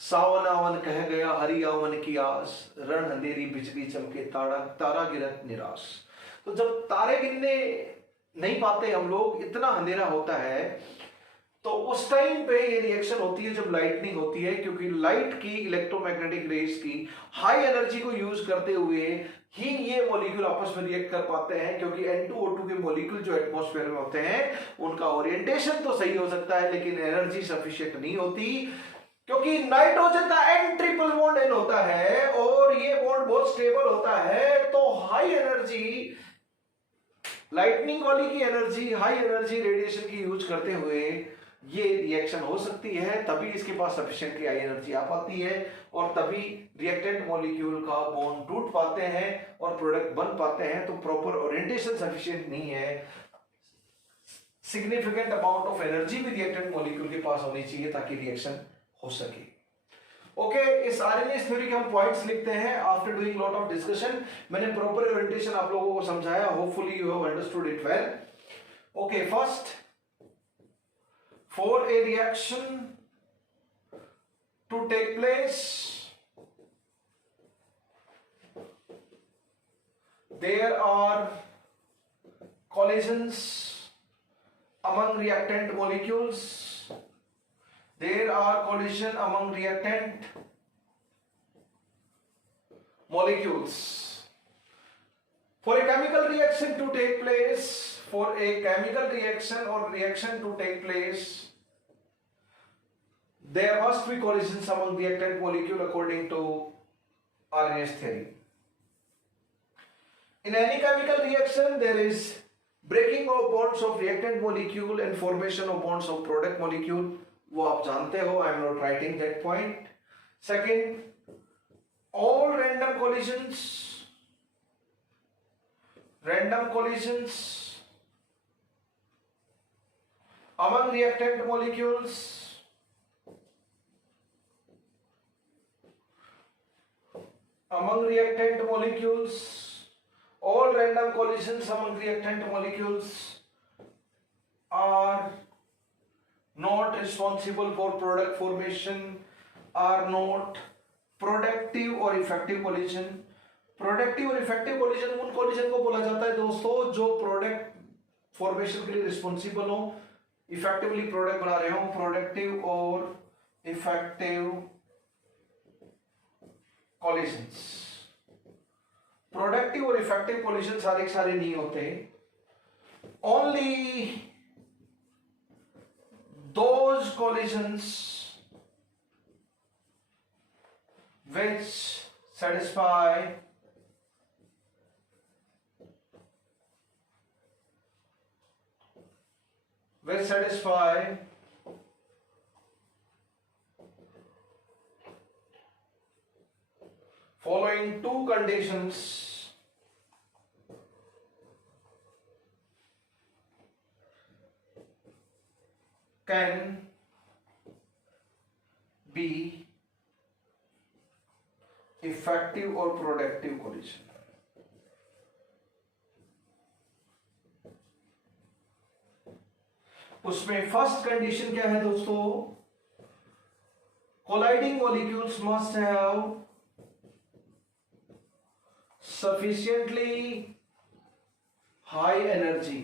सावन आवन कह गया हरि आवन की आस, रण अंधेरी बिजली चमके तारा गिरत निराश। तो जब तारे गिनने नहीं पाते हम लोग, इतना अंधेरा होता है, तो उस टाइम पे ये रिएक्शन होती है जब लाइटनिंग होती है, क्योंकि लाइट की इलेक्ट्रोमैग्नेटिक रेज की हाई एनर्जी को यूज करते हुए ही ये मॉलिक्यूल आपस में रिएक्ट कर पाते हैं। क्योंकि N2O2 के मॉलिक्यूल जो एटमॉस्फेयर में होते हैं, उनका ओरिएंटेशन तो सही हो सकता है, लेकिन एनर्जी सफिशिएंट नहीं होती, क्योंकि नाइट्रोजन का N ट्रिपल बॉन्ड N होता है और ये बॉन्ड बहुत स्टेबल होता है। तो हाई एनर्जी, लाइटनिंग वाली की एनर्जी, हाई एनर्जी रेडिएशन की यूज करते हुए ये रिएक्शन हो सकती है, तभी इसके पास सफिशिएंटली हाई एनर्जी आ पाती है, और तभी रिएक्टेंट मॉलिक्यूल का बॉन्ड टूट पाते हैं और प्रोडक्ट बन पाते हैं। तो प्रॉपर ओरिएंटेशन सफिशिएंट नहीं है, सिग्निफिकेंट अमाउंट ऑफ एनर्जी भी रिएक्टेंट मॉलिक्यूल के पास होनी चाहिए ताकि रिएक्शन हो सके। ओके, इस आरएनएस थ्योरी के हम पॉइंट्स लिखते हैं after doing lot of discussion. मैंने प्रॉपर ओरिएंटेशन आप लोगों को समझाया, hopefully you have understood it well. Okay, first, for a reaction to take place, there are collisions among reactant molecules. There are collision among reactant molecules. For a chemical reaction to take place, for a chemical reaction or reaction to take place, there must be collisions among reactant molecule according to Arrhenius theory. In any chemical reaction, there is breaking of bonds of reactant molecule and formation of bonds of product molecule. वो आप जानते हो, I am not writing that point. Second, all random collisions among reactant molecules all random collisions among reactant molecules are not responsible for product formation, are not productive or effective collision. Productive और effective collision उन collision को बोला जाता है दोस्तों जो product formation के लिए रिस्पॉन्सिबल हो, इफेक्टिवली प्रोडक्ट बना रहे हो। प्रोडक्टिव और इफेक्टिव कोलिजन्स, प्रोडक्टिव और इफेक्टिव कोलिजन सारे सारे नहीं होते। Only those collisions which satisfy following two conditions. can be effective or productive collision. उसमें फर्स्ट कंडीशन क्या है दोस्तों, colliding molecules must have sufficiently high energy.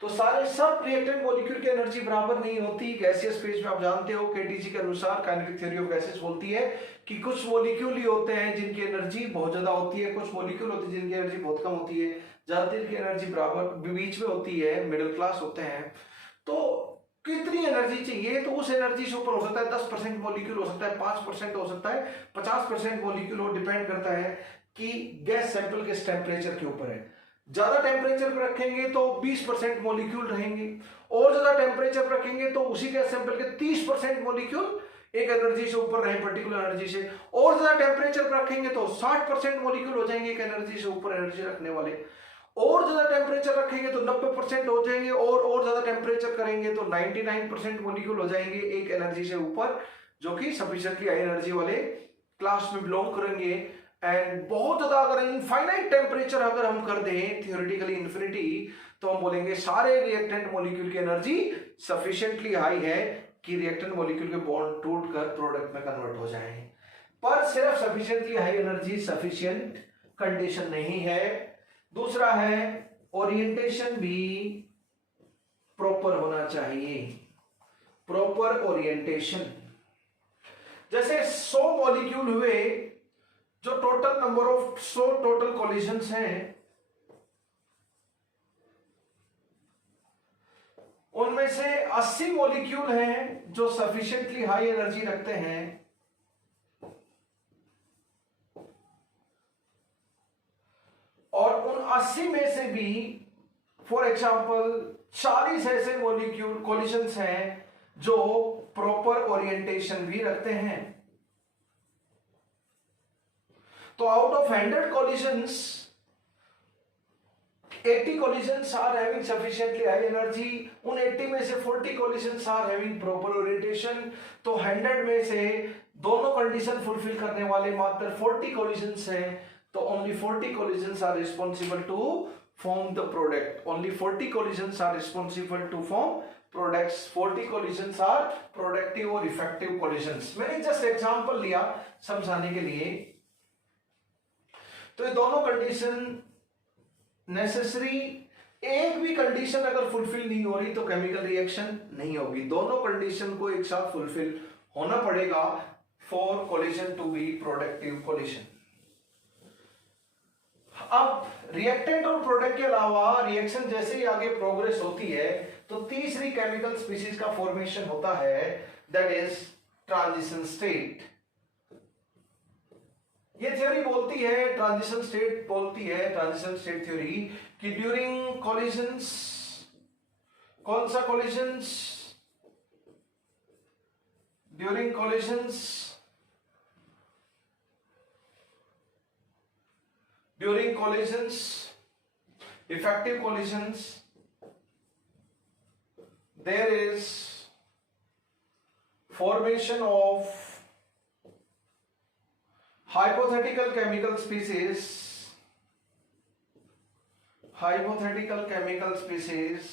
तो सारे सब रिएक्टेंट मॉलिक्यूल की एनर्जी बराबर नहीं होती। गैसियस फेज में आप जानते हो केटीजी के अनुसार काइनेटिक थ्योरी ऑफ गैसेस बोलती है कि कुछ मॉलिक्यूल ही होते हैं जिनकी एनर्जी बहुत ज्यादा होती है, कुछ मॉलिक्यूल होते हैं जिनकी एनर्जी बहुत कम होती है, ज्यादातर की एनर्जी बराबर बीच में होती है, मिडिल क्लास होते हैं। तो कितनी एनर्जी चाहिए, तो उस एनर्जी से ऊपर हो सकता है 10% मॉलिक्यूल हो सकता है, 5% हो सकता है, 50% मॉलिक्यूल हो, डिपेंड करता है कि गैस सैंपल किस टेम्परेचर के ऊपर है। ज्यादा टेम्परेचर पर रखेंगे तो 20% मॉलिक्यूल रहेंगे, और ज्यादा टेम्परेचर पर रखेंगे तो उसी गैस सैंपल के 30% मॉलिक्यूल एक एनर्जी से ऊपर रहे, पर्टिकुलर एनर्जी से, और ज्यादा टेम्परेचर पर रखेंगे तो 60% मॉलिक्यूल हो जाएंगे एक एनर्जी से ऊपर एनर्जी रखने वाले, और ज्यादा टेम्परेचर रखेंगे तो 90% हो जाएंगे, और ज्यादा टेम्परेचर करेंगे तो 99% मॉलिक्यूल हो जाएंगे एक एनर्जी से ऊपर, जो कि सफिशिएंटली हाई एनर्जी वाले क्लास में बिलोंग करेंगे। एंड बहुत ज्यादा अगर इनफाइनाइट टेम्परेचर अगर हम कर दें थियोरेटिकली इन्फिनिटी, तो हम बोलेंगे सारे रिएक्टेंट मॉलिक्यूल की एनर्जी सफिशिएंटली हाई है कि रिएक्टेंट मॉलिक्यूल के बॉन्ड टूटकर प्रोडक्ट में कन्वर्ट हो जाएं। पर सिर्फ sufficiently high energy sufficient condition नहीं है। दूसरा है ओरिएंटेशन भी प्रॉपर होना चाहिए, प्रॉपर ओरिएंटेशन। जैसे 100 मॉलिक्यूल हुए, जो total number of 100 total collisions हैं, उनमें से 80 मॉलिक्यूल हैं जो सफिशिएंटली हाई एनर्जी रखते हैं, और उन 80 में से भी फॉर एग्जांपल 40 ऐसे मॉलिक्यूल कोलिशंस हैं जो प्रॉपर ओरिएंटेशन भी रखते हैं। तो out of 100 collisions 80 collisions are having sufficiently high energy, उन 80 में से 40 collisions are having proper orientation। तो 100 में से दोनों कंडीशन फुलफिल करने वाले मात्र 40 collisions हैं, तो only 40 collisions are responsible to form the product, only 40 collisions are responsible to form products, 40 collisions are productive और effective collisions। मैंने जस्ट एग्जांपल लिया समझाने के लिए। तो ये दोनों कंडीशन नेसेसरी, एक भी कंडीशन अगर फुलफिल नहीं हो रही तो केमिकल रिएक्शन नहीं होगी। दोनों कंडीशन को एक साथ फुलफिल होना पड़ेगा for collision to be productive collision. अब रिएक्टेंट और प्रोडक्ट के अलावा रिएक्शन जैसे ही आगे प्रोग्रेस होती है तो तीसरी केमिकल स्पीशीज का फॉर्मेशन होता है, दैट इज ट्रांजिशन स्टेट। ये थ्योरी बोलती है, ट्रांजिशन स्टेट बोलती है, ट्रांजिशन स्टेट थ्योरी, कि ड्यूरिंग कोलिशंस, कौन सा collisions, during collisions, during collisions, effective collisions, there is formation of hypothetical chemical species, hypothetical chemical species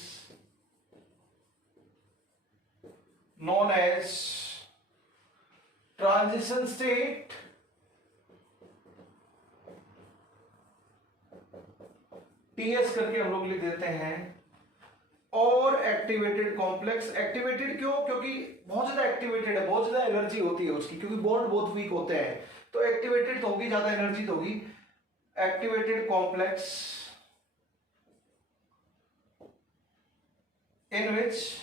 known as transition state TS करके हम लोग लिख देते हैं, और एक्टिवेटेड कॉम्प्लेक्स। एक्टिवेटेड क्यों? क्योंकि बहुत ज्यादा एक्टिवेटेड है, बहुत ज्यादा एनर्जी होती है उसकी, क्योंकि बॉन्ड बहुत वीक होते हैं, तो एक्टिवेटेड तो होगी, ज्यादा एनर्जी तो होगी। Activated complex in which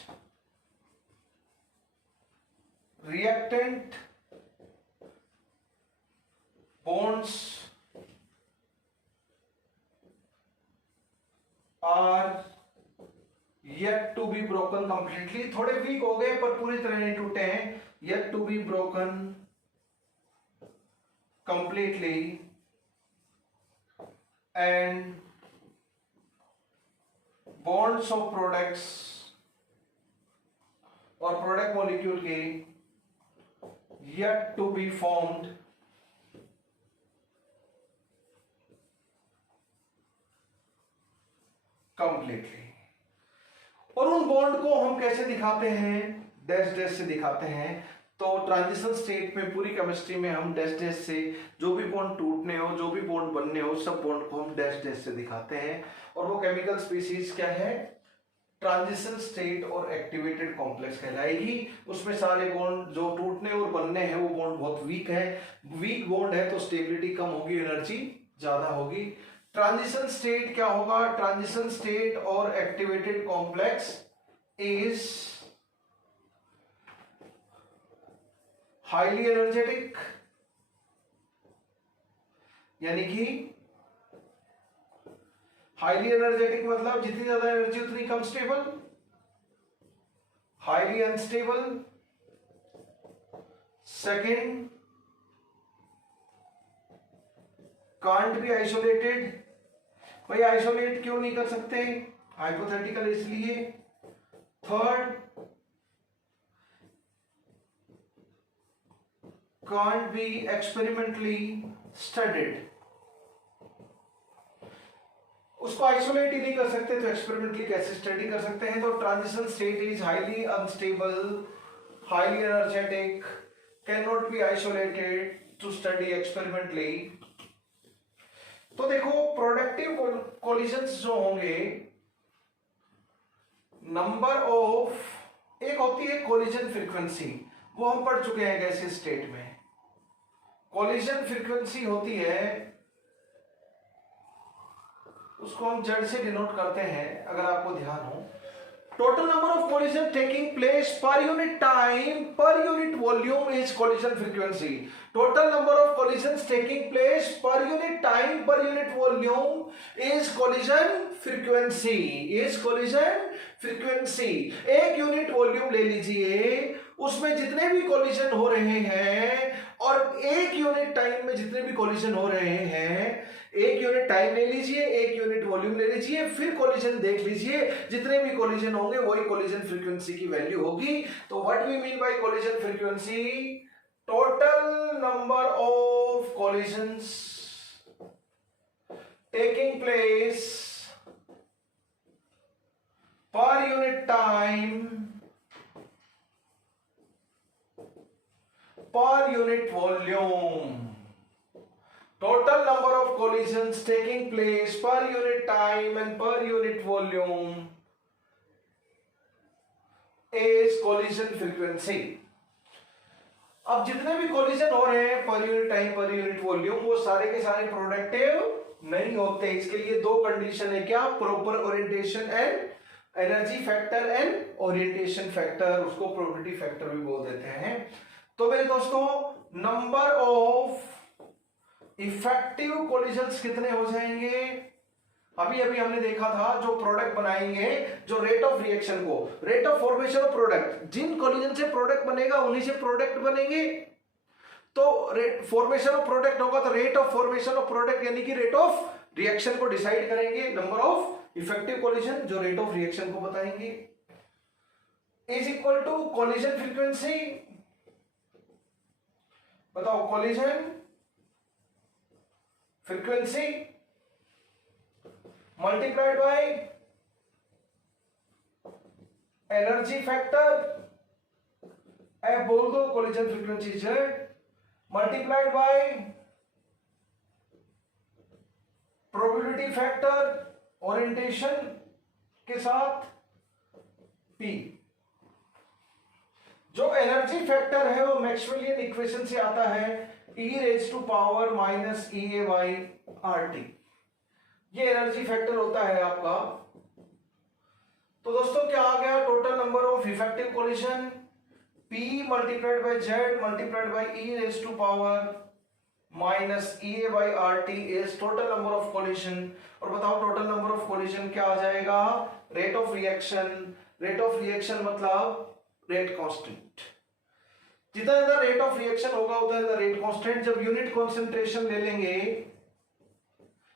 reactant bonds are yet to be broken completely, थोड़े वीक हो गए पर पूरी तरह नहीं टूटे हैं, yet to be broken completely, and bonds of products और प्रोडक्ट मॉलिक्यूल के yet to be formed completely। और उन बॉन्ड को हम कैसे दिखाते हैं, डैश डैश से दिखाते हैं। तो ट्रांजिशन स्टेट में पूरी केमिस्ट्री में हम डैश डैश से जो भी बॉन्ड टूटने हो, जो भी बॉन्ड बनने हो, सब बॉन्ड को हम डैश डैश से दिखाते हैं। और वो केमिकल स्पीसीज क्या है, ट्रांजिशन स्टेट और एक्टिवेटेड कॉम्प्लेक्स कहलाएगी। उसमें सारे बॉन्ड जो टूटने और बनने हैं वो बॉन्ड बहुत वीक है। वीक बॉन्ड है तो स्टेबिलिटी कम होगी, एनर्जी ज्यादा होगी। ट्रांजिशन स्टेट क्या होगा, ट्रांजिशन स्टेट और activated complex is highly energetic, यानी कि हाईली एनर्जेटिक मतलब जितनी ज्यादा एनर्जी उतनी कम stable. Highly unstable, second can't be isolated. भाई आइसोलेट क्यों नहीं कर सकते, हाइपोथेटिकल इसलिए। Third can't be experimentally studied. उसको आइसोलेट ही नहीं कर सकते तो एक्सपेरिमेंटली कैसे स्टडी कर सकते हैं। तो transition state is highly unstable, highly energetic, can not be isolated to study experimentally. तो देखो प्रोडक्टिव कोलिजन्स जो होंगे, नंबर ऑफ, एक होती है कोलिजन फ्रीक्वेंसी, वो हम पढ़ चुके हैं गैसीय स्टेट में। कोलिजन फ्रीक्वेंसी होती है, उसको हम जेड से डिनोट करते हैं अगर आपको ध्यान हो। Total number of collision taking place per unit time per unit volume is collision frequency. Total number of collisions taking place per unit time per unit volume is collision frequency, is collision frequency. एक unit volume ले लीजिए, उसमें जितने भी collision हो रहे हैं, और एक यूनिट टाइम में जितने भी कोलिजन हो रहे हैं, एक यूनिट टाइम ले लीजिए, एक यूनिट वॉल्यूम ले लीजिए, फिर कोलिजन देख लीजिए, जितने भी कोलिजन होंगे वही कोलिजन फ्रीक्वेंसी की वैल्यू होगी। तो what we mean by collision frequency, total number of collisions taking place per unit time per unit volume, total number of collisions taking place per unit time and per unit volume is collision frequency। अब जितने भी collision हो रहे हैं पर unit time per unit volume, वो सारे के सारे प्रोडक्टिव नहीं होते। इसके लिए दो कंडीशन है, क्या, proper orientation and energy factor and orientation factor, उसको प्रोबेबिलिटी फैक्टर भी बोल देते हैं। तो मेरे दोस्तों नंबर ऑफ इफेक्टिव कोलिजन्स कितने हो जाएंगे, अभी अभी हमने देखा था जो प्रोडक्ट बनाएंगे, जो रेट ऑफ रिएक्शन को, rate of formation of product, जिन कोलिजन से प्रोडक्ट बनेगा उन्हीं से प्रोडक्ट बनेंगे। तो रेट फॉर्मेशन ऑफ प्रोडक्ट होगा तो rate of formation of product यानी कि रेट ऑफ रिएक्शन को डिसाइड करेंगे। नंबर ऑफ इफेक्टिव कोलिजन जो रेट ऑफ रिएक्शन को बताएंगे is equal to collision frequency. बताओ, collision frequency multiplied by energy factor, F बोल दो, collision frequency Z, multiplied by probability factor orientation के साथ पी। जो एनर्जी फैक्टर है वो मैक्सवेलियन इक्वेशन से आता है, e raise to power minus EA by RT। ये एनर्जी फैक्टर होता है आपका। तो दोस्तों क्या आ गया, total number of effective collision P multiplied by Z multiplied by e raise to power minus EA by RT is total number of collision. और बताओ टोटल नंबर ऑफ कोलिजन क्या आ जाएगा, rate of reaction. Rate of reaction मतलब rate constant, जितना ज्यादा rate of reaction होगा उतना ज्यादा रेट कांस्टेंट। जब यूनिट कंसंट्रेशन ले लेंगे,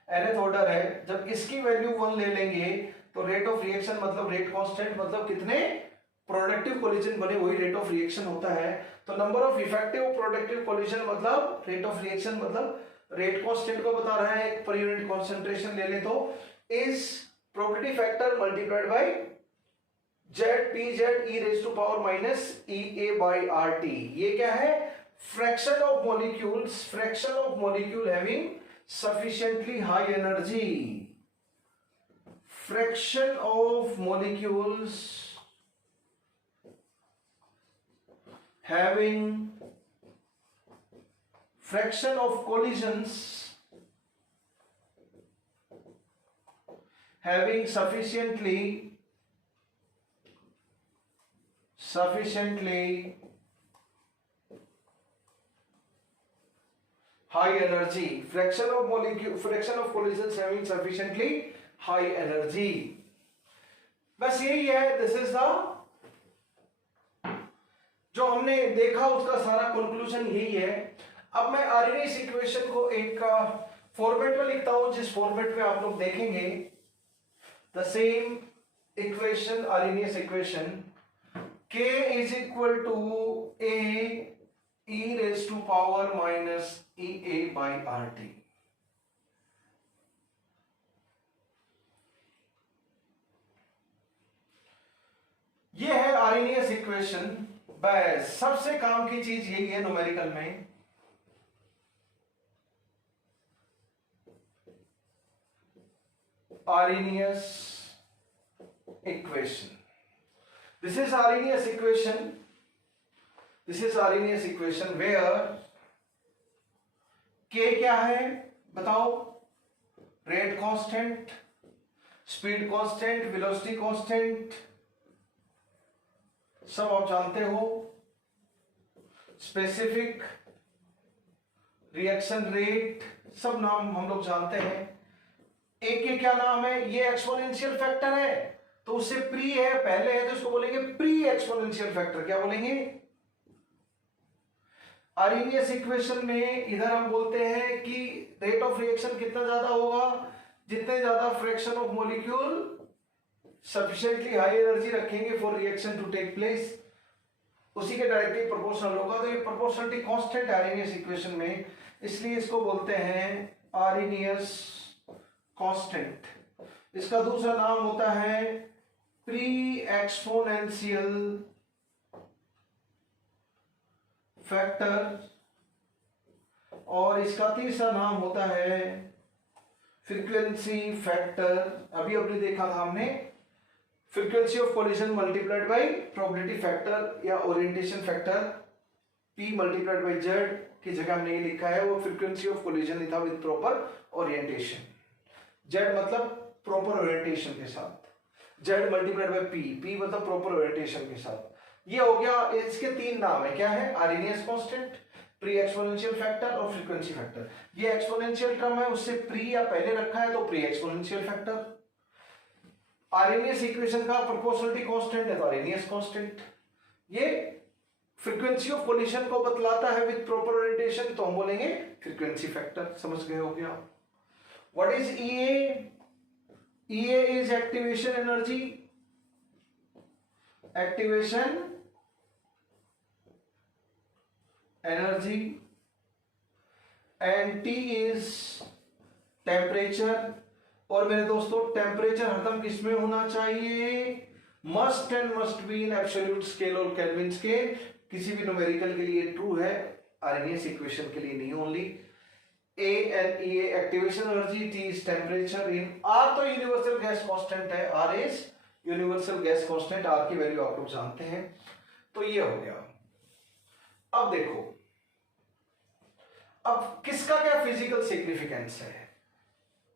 nth ऑर्डर है, जब इसकी वैल्यू 1 ले लेंगे तो रेट ऑफ रिएक्शन मतलब रेट कांस्टेंट मतलब कितने, प्रोडक्टिव कोलिजन बने वही रेट ऑफ रिएक्शन होता है। तो number of effective productive collision मतलब रेट ऑफ रिएक्शन मतलब रेट कांस्टेंट को बता रहा है, पर यूनिट कंसंट्रेशन ले ले तो is probability factor multiplied by Z P Z E raise to power minus E A by R T. ये क्या है? Fraction of molecule having sufficiently high energy, fraction of molecules having fraction of collisions having sufficiently high energy, fraction of collisions having sufficiently high energy। बस यही है, this is the जो हमने देखा उसका सारा कंक्लूजन यही है। अब मैं आर्हेनियस इक्वेशन को एक फॉर्मेट में लिखता हूं जिस फॉर्मेट में आप लोग देखेंगे the same equation, Arrhenius equation K is equal to A e raised to power minus EA by RT। ये है आर्हेनियस इक्वेशन। बस सबसे काम की चीज यही है न्यूमेरिकल में, Arrhenius equation. This is Arrhenius equation where K क्या है बताओ? Rate constant, speed constant, velocity constant सब आप जानते हो। स्पेसिफिक रिएक्शन रेट सब नाम हम लोग जानते हैं। एक के क्या नाम है? ये एक्सपोनेंशियल फैक्टर है तो उससे प्री है, पहले है तो इसको बोलेंगे प्री एक्सपोनेंशियल फैक्टर। क्या बोलेंगे? आर्हेनियस इक्वेशन में इधर हम बोलते हैं कि रेट ऑफ रिएक्शन कितना ज्यादा होगा, जितने ज्यादा fraction of molecule sufficiently high energy रखेंगे for reaction to take place, उसी के डायरेक्टली प्रोपोर्शनल होगा। तो ये प्रोपोर्शनलिटी कांस्टेंट आर्हेनियस इक्वेशन में, इसलिए इसको बोलते हैं आर्हेनियस कांस्टेंट। इसका दूसरा नाम होता है प्री एक्सपोनेंशियल फैक्टर और इसका तीसरा नाम होता है फ्रीक्वेंसी फैक्टर। अभी अभी देखा था हमने frequency of collision multiplied by probability factor या orientation factor, P multiplied by Z की जगह हमने ये लिखा है, वो फ्रीक्वेंसी ऑफ कोलिजन था विद प्रॉपर ओरिएंटेशन। Z मतलब प्रॉपर ओरिएंटेशन के साथ, Z मल्टीप्लाइड बाय P मतलब प्रॉपर ओरिएंटेशन के साथ। ये हो गया। इसके तीन नाम है, क्या है? Arrhenius constant, pre exponential factor और फ्रीक्वेंसी फैक्टर। ये एक्सपोनेंशियल टर्म है, उससे प्री या पहले रखा है तो pre exponential factor. Arrhenius equation का प्रोपोर्शनलिटी कांस्टेंट है तो आर्हेनियस कांस्टेंट। ये फ्रीक्वेंसी ऑफ कोलिजन को बतलाता है विद प्रॉपर ओरिएंटेशन तो हम बोलेंगे फ्रीक्वेंसी फैक्टर। समझ गए हो गया? What is EA? EA is activation energy, and T is temperature। और मेरे दोस्तों टेम्परेचर हरदम किस में होना चाहिए? Must and must be in absolute scale और केल्विन स्केल। किसी भी न्यूमेरिकल के लिए ट्रू है, आर्हेनियस इक्वेशन के लिए नहीं। Only A and EA activation energy, T is temperature, in R तो यूनिवर्सल गैस कांस्टेंट है, R is universal gas constant, R की वैल्यू आप लोग जानते हैं। तो ये हो गया। अब देखो, अब किसका क्या फिजिकल सिग्निफिकेंस है?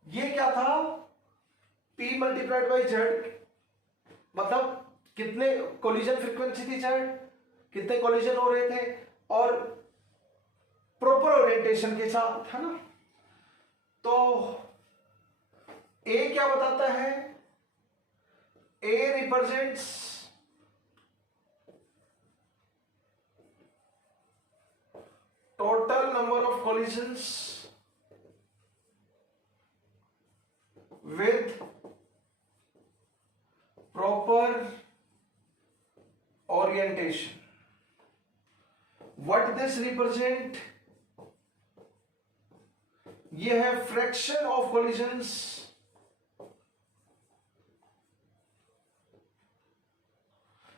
ये क्या था? P मल्टीप्लाइड बाई Z मतलब कितने कोलिजन फ्रीक्वेंसी थी Z, कितने कोलिजन हो रहे थे और प्रॉपर ओरिएंटेशन के साथ, है ना। तो A क्या बताता है? A represents total number of collisions with proper orientation. What this represent? ये है fraction of collisions.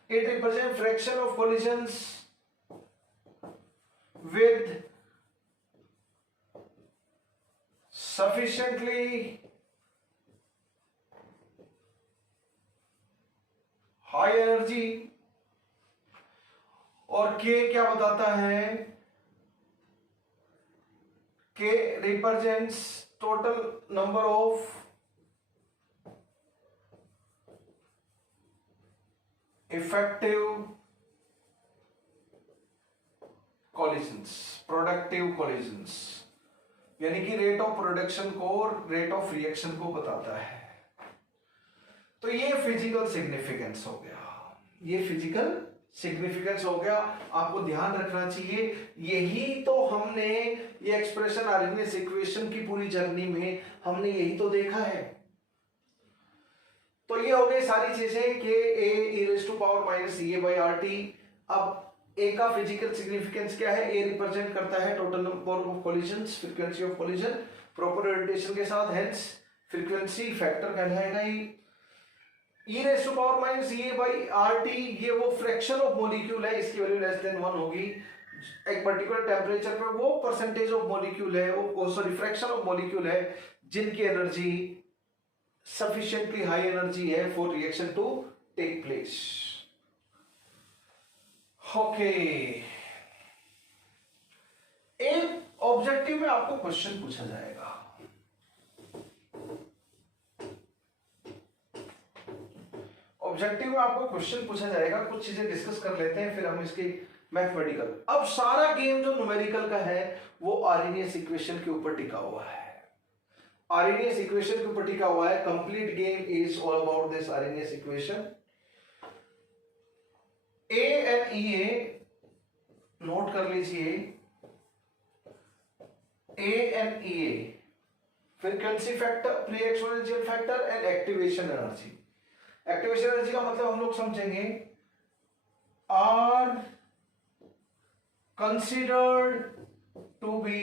It represents fraction of collisions with sufficiently high energy. और K क्या बताता है? K represents total number of effective collisions, productive collisions, यानी कि rate of production को और रेट ऑफ रिएक्शन को बताता है. तो ये फिजिकल सिग्निफिकेंस हो गया. ये फिजिकल सिग्निफिकेंस हो गया. आपको ध्यान रखना चाहिए, यही तो हमने ये एक्सप्रेशन आर्हेनियस इक्वेशन की पूरी जर्नी में हमने यही तो देखा है. तो ये हो गई सारी चीजें कि a e⁻⁻⁴ अब a का फिजिकल सिग्निफिकेंस क्या है? a रिप्रेजेंट करता है total number of collisions, frequency of collision proper orientation के साथ, हेंस फ्रीक्वेंसी फैक्टर कहलाएगा ही. e⁻⁻⁴ ये वो फ्रैक्शन ऑफ मॉलिक्यूल है, इसकी वैल्यू लेस देन 1 होगी. एक पर्टिकुलर टेम्परेचर पर वो परसेंटेज ऑफ मॉलिक्यूल है, वो सॉरी फ्रैक्शन ऑफ मॉलिक्यूल है जिनकी एनर्जी sufficiently high energy है for reaction to take place. Okay. एक ऑब्जेक्टिव में आपको क्वेश्चन पूछा जाएगा. ऑब्जेक्टिव में आपको क्वेश्चन पूछा जाएगा. कुछ चीजें डिस्कस कर लेते हैं, फिर हम इसकी मैथमेटिकल. अब सारा गेम जो न्यूमेरिकल का है वो आर्हेनियस इक्वेशन के ऊपर टिका हुआ है. आर्हेनियस इक्वेशन के ऊपर टिका हुआ है. Complete game is all about this Arrhenius equation. A and E A note कर लीजिए. A and E A frequency factor, pre exponential factor and activation energy. Activation energy का मतलब हम लोग समझेंगे are considered to be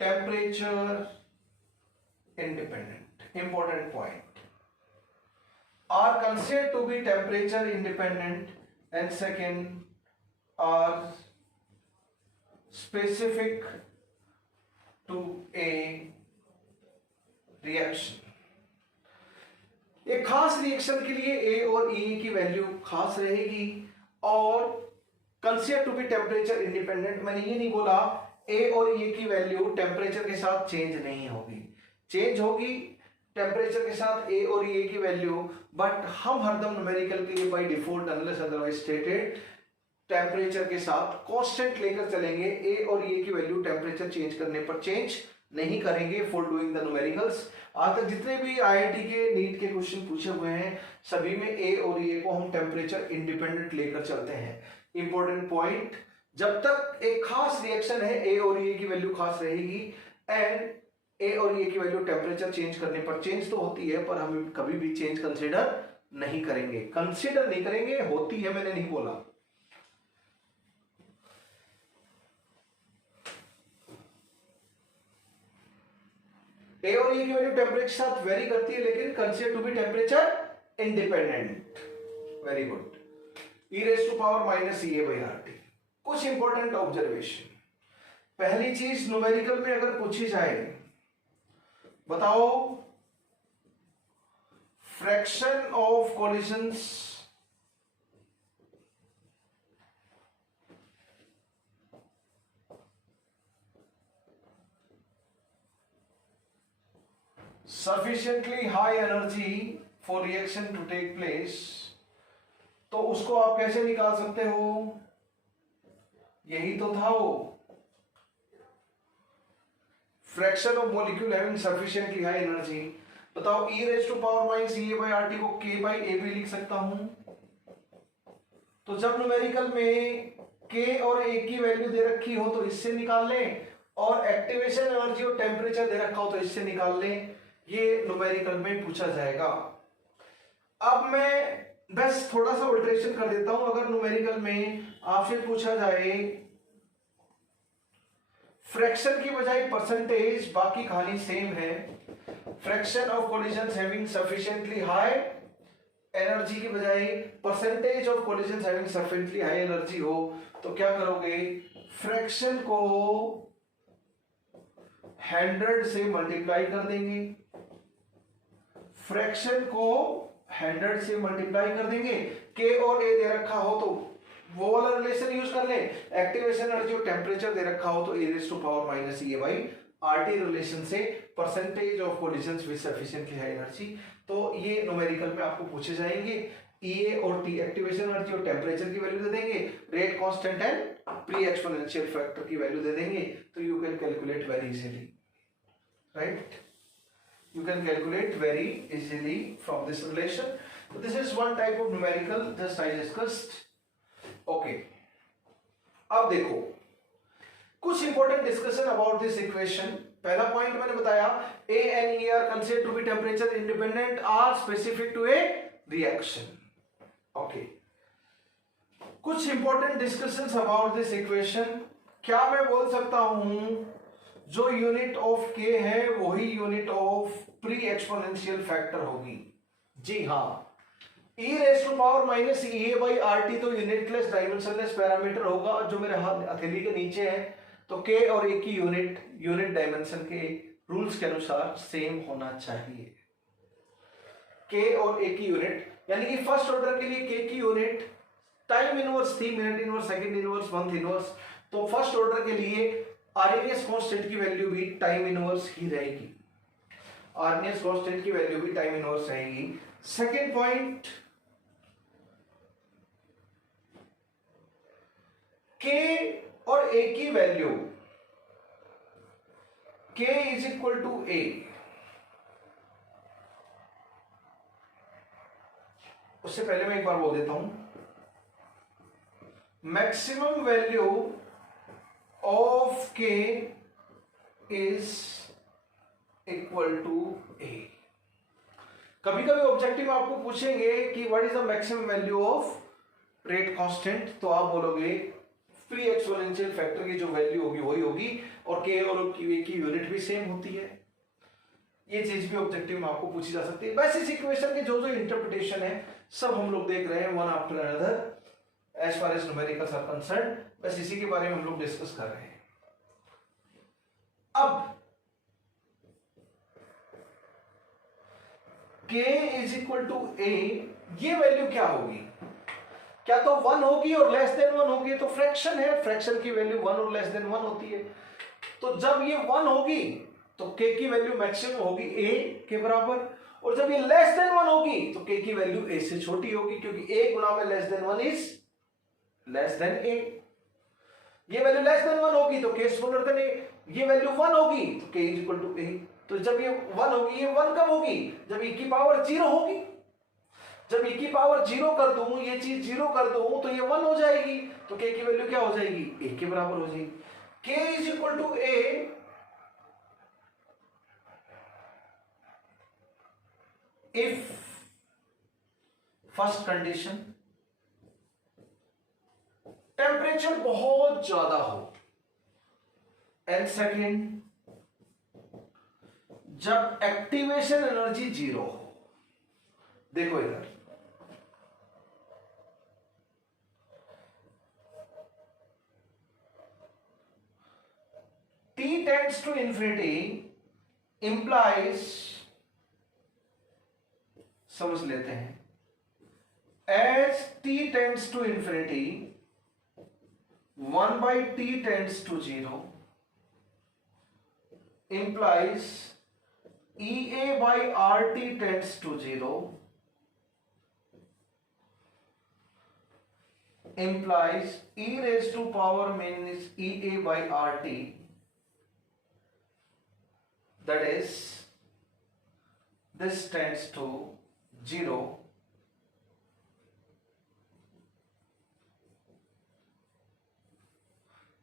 temperature independent. Important point. Are considered to be temperature independent, and second are specific to a reaction. एक खास reaction के लिए A और E की वैल्यू खास रहेगी और consider to be temperature independent. मैंने ये नहीं बोला A और E की वैल्यू टेम्परेचर के साथ चेंज नहीं होगी. चेंज होगी टेम्परेचर के साथ A और E की वैल्यू, बट हम हरदम न्यूमेरिकल के लिए by default unless otherwise stated temperature के साथ कांस्टेंट लेकर चलेंगे. A और E की वैल्यू टेम्परेचर चेंज करने पर चेंज नहीं करेंगे फॉर डूइंग द न्यूमेरिकल्स. आज तक जितने भी IIT के नीट के क्वेश्चन पूछे हुए हैं सभी में A और E को हम टेम्परेचर इंडिपेंडेंट लेकर चलते हैं. इंपॉर्टेंट पॉइंट, जब तक एक खास रिएक्शन है A और E की वैल्यू खास रहेगी एंड A और E की वैल्यू टेम्परेचर चेंज करने पर चेंज तो होती है, पर हम कभी भी चेंज कंसीडर नहीं करेंगे. कंसीडर नहीं करेंगे, होती है, मैंने नहीं बोला. A और E की वैल्यू टेम्परेचर के साथ वेरी करती है लेकिन consider to be temperature independent. Very good. e⁻⁻⁴ कुछ इंपॉर्टेंट ऑब्जर्वेशन. पहली चीज न्यूमेरिकल में अगर पूछी जाए, बताओ fraction of collisions sufficiently high energy for reaction to take place, तो उसको आप कैसे निकाल सकते हो? यही तो था वो fraction of molecule having sufficiently high energy. बताओ e⁻⁻⁴ को k/a भी लिख सकता हूं. तो जब न्यूमेरिकल में k और a की वैल्यू दे रखी हो तो इससे निकाल लें, और एक्टिवेशन एनर्जी और टेम्परेचर दे रखा हो तो इससे निकाल लें. ये न्यूमेरिकल में पूछा जाएगा. अब मैं बस थोड़ा सा अल्टरेशन कर देता हूं। अगर न्यूमेरिकल में आपसे पूछा जाए फ्रैक्शन की बजाय परसेंटेज, बाकी कहानी सेम है। Fraction of collisions having sufficiently high energy की बजाय percentage of collisions having sufficiently high energy हो तो क्या करोगे, फ्रैक्शन को 100 से मल्टीप्लाई कर देंगे। फ्रैक्शन को 100 से मल्टीप्लाई कर देंगे। के और ए दे रखा हो तो वो वाला रिलेशन यूज कर ले। एक्टिवेशन एनर्जी और टेम्परेचर दे रखा हो तो A raise to power minus A by RT relation से percentage of collisions with sufficiently high energy. तो ये न्यूमेरिकल में आपको पूछे जाएंगे। ई और टी एक्टिवेशन एनर्जी और टेम्परेचर की वैल्यू दे देंगे, rate constant and pre exponential factor की वैल्यू दे देंगे, तो you can calculate very easily, right? You can calculate very easily from this relation. So this is one type of numerical just I discussed. Okay. अब देखो कुछ important discussion about this equation. पहला point मैंने बताया A and E are considered to be temperature independent or specific to a reaction. Okay. कुछ important discussions about this equation. क्या मैं बोल सकता हूं जो यूनिट ऑफ के है वही unit of pre exponential factor होगी? जी हाँ, e raise to power minus A by R T तो यूनिटलेस डायमेंशनलेस पैरामीटर होगा जो मेरे हाथ हथेली के नीचे है। तो के और ए की यूनिट डायमेंशन के रूल्स के अनुसार सेम होना चाहिए। के और ए की यूनिट यानी कि फर्स्ट ऑर्डर के लिए के की यूनिट टाइम इनवर्स थी, minute inverse, second inverse, month inverse. तो फर्स्ट ऑर्डर के लिए आरएनएस कांस्टेंट की वैल्यू भी टाइम इनवर्स ही रहेगी। आरएनएस कांस्टेंट की वैल्यू भी टाइम इनवर्स रहेगी। सेकंड पॉइंट, के और ए की वैल्यू के इज इक्वल टू ए, उससे पहले मैं एक बार बोल देता हूं, मैक्सिमम वैल्यू ऑफ के इज इक्वल टू ए। कभी कभी ऑब्जेक्टिव आपको पूछेंगे कि what is the maximum value of rate constant, तो आप बोलोगे प्री एक्सपोनेंशियल फैक्टर की जो वैल्यू होगी वही होगी और के और की यूनिट भी सेम होती है। ये चीज भी ऑब्जेक्टिव में आपको पूछी जा सकती है। बस इस इक्वेशन के जो जो इंटरप्रिटेशन है सब हम लोग देख रहे हैं one after another as far as numericals are concerned. बस इसी के बारे में हम लोग डिस्कस कर रहे हैं। अब k इज इक्वल टू ए, ये वैल्यू क्या होगी? क्या तो 1 होगी और लेस देन 1 होगी? तो फ्रैक्शन है, फ्रैक्शन की वैल्यू 1 और लेस देन 1 होती है। तो जब ये 1 होगी तो k की वैल्यू मैक्सिमम होगी a के बराबर, और जब ये लेस देन 1 होगी तो k की वैल्यू a से छोटी होगी, क्योंकि a गुना में less than 1 is less than a। ये वैल्यू लेस देन 1 होगी तो k स्मॉलर देन a, ये वैल्यू 1 होगी तो k is equal to a। तो जब ये 1 होगी, ये 1 कब होगी? जब e की पावर 0 होगी। जब e की पावर 0 कर दूं, ये चीज 0 कर दूं तो ये 1 हो जाएगी, तो k की वैल्यू क्या हो जाएगी? a के बराबर हो जाएगी। k is equal to a if first condition temperature बहुत ज्यादा हो, एंड सेकेंड जब एक्टिवेशन एनर्जी 0 हो। देखो इधर t tends to infinity implies, समझ लेते हैं, as t tends to infinity 1 by t tends to 0 implies EA by RT tends to 0 implies e raised to power minus EA by RT, that is this tends to 0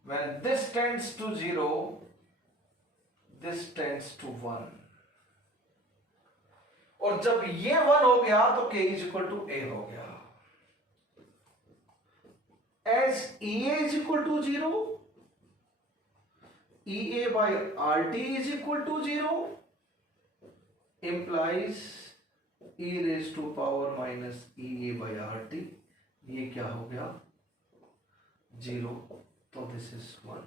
when this tends to 0 this tends to 1, और जब ये 1 हो गया तो k is equal to a हो गया। as EA is equal to 0, EA by RT is equal to 0 implies e raised to power minus EA by RT, ये क्या हो गया 0, तो दिस इज 1।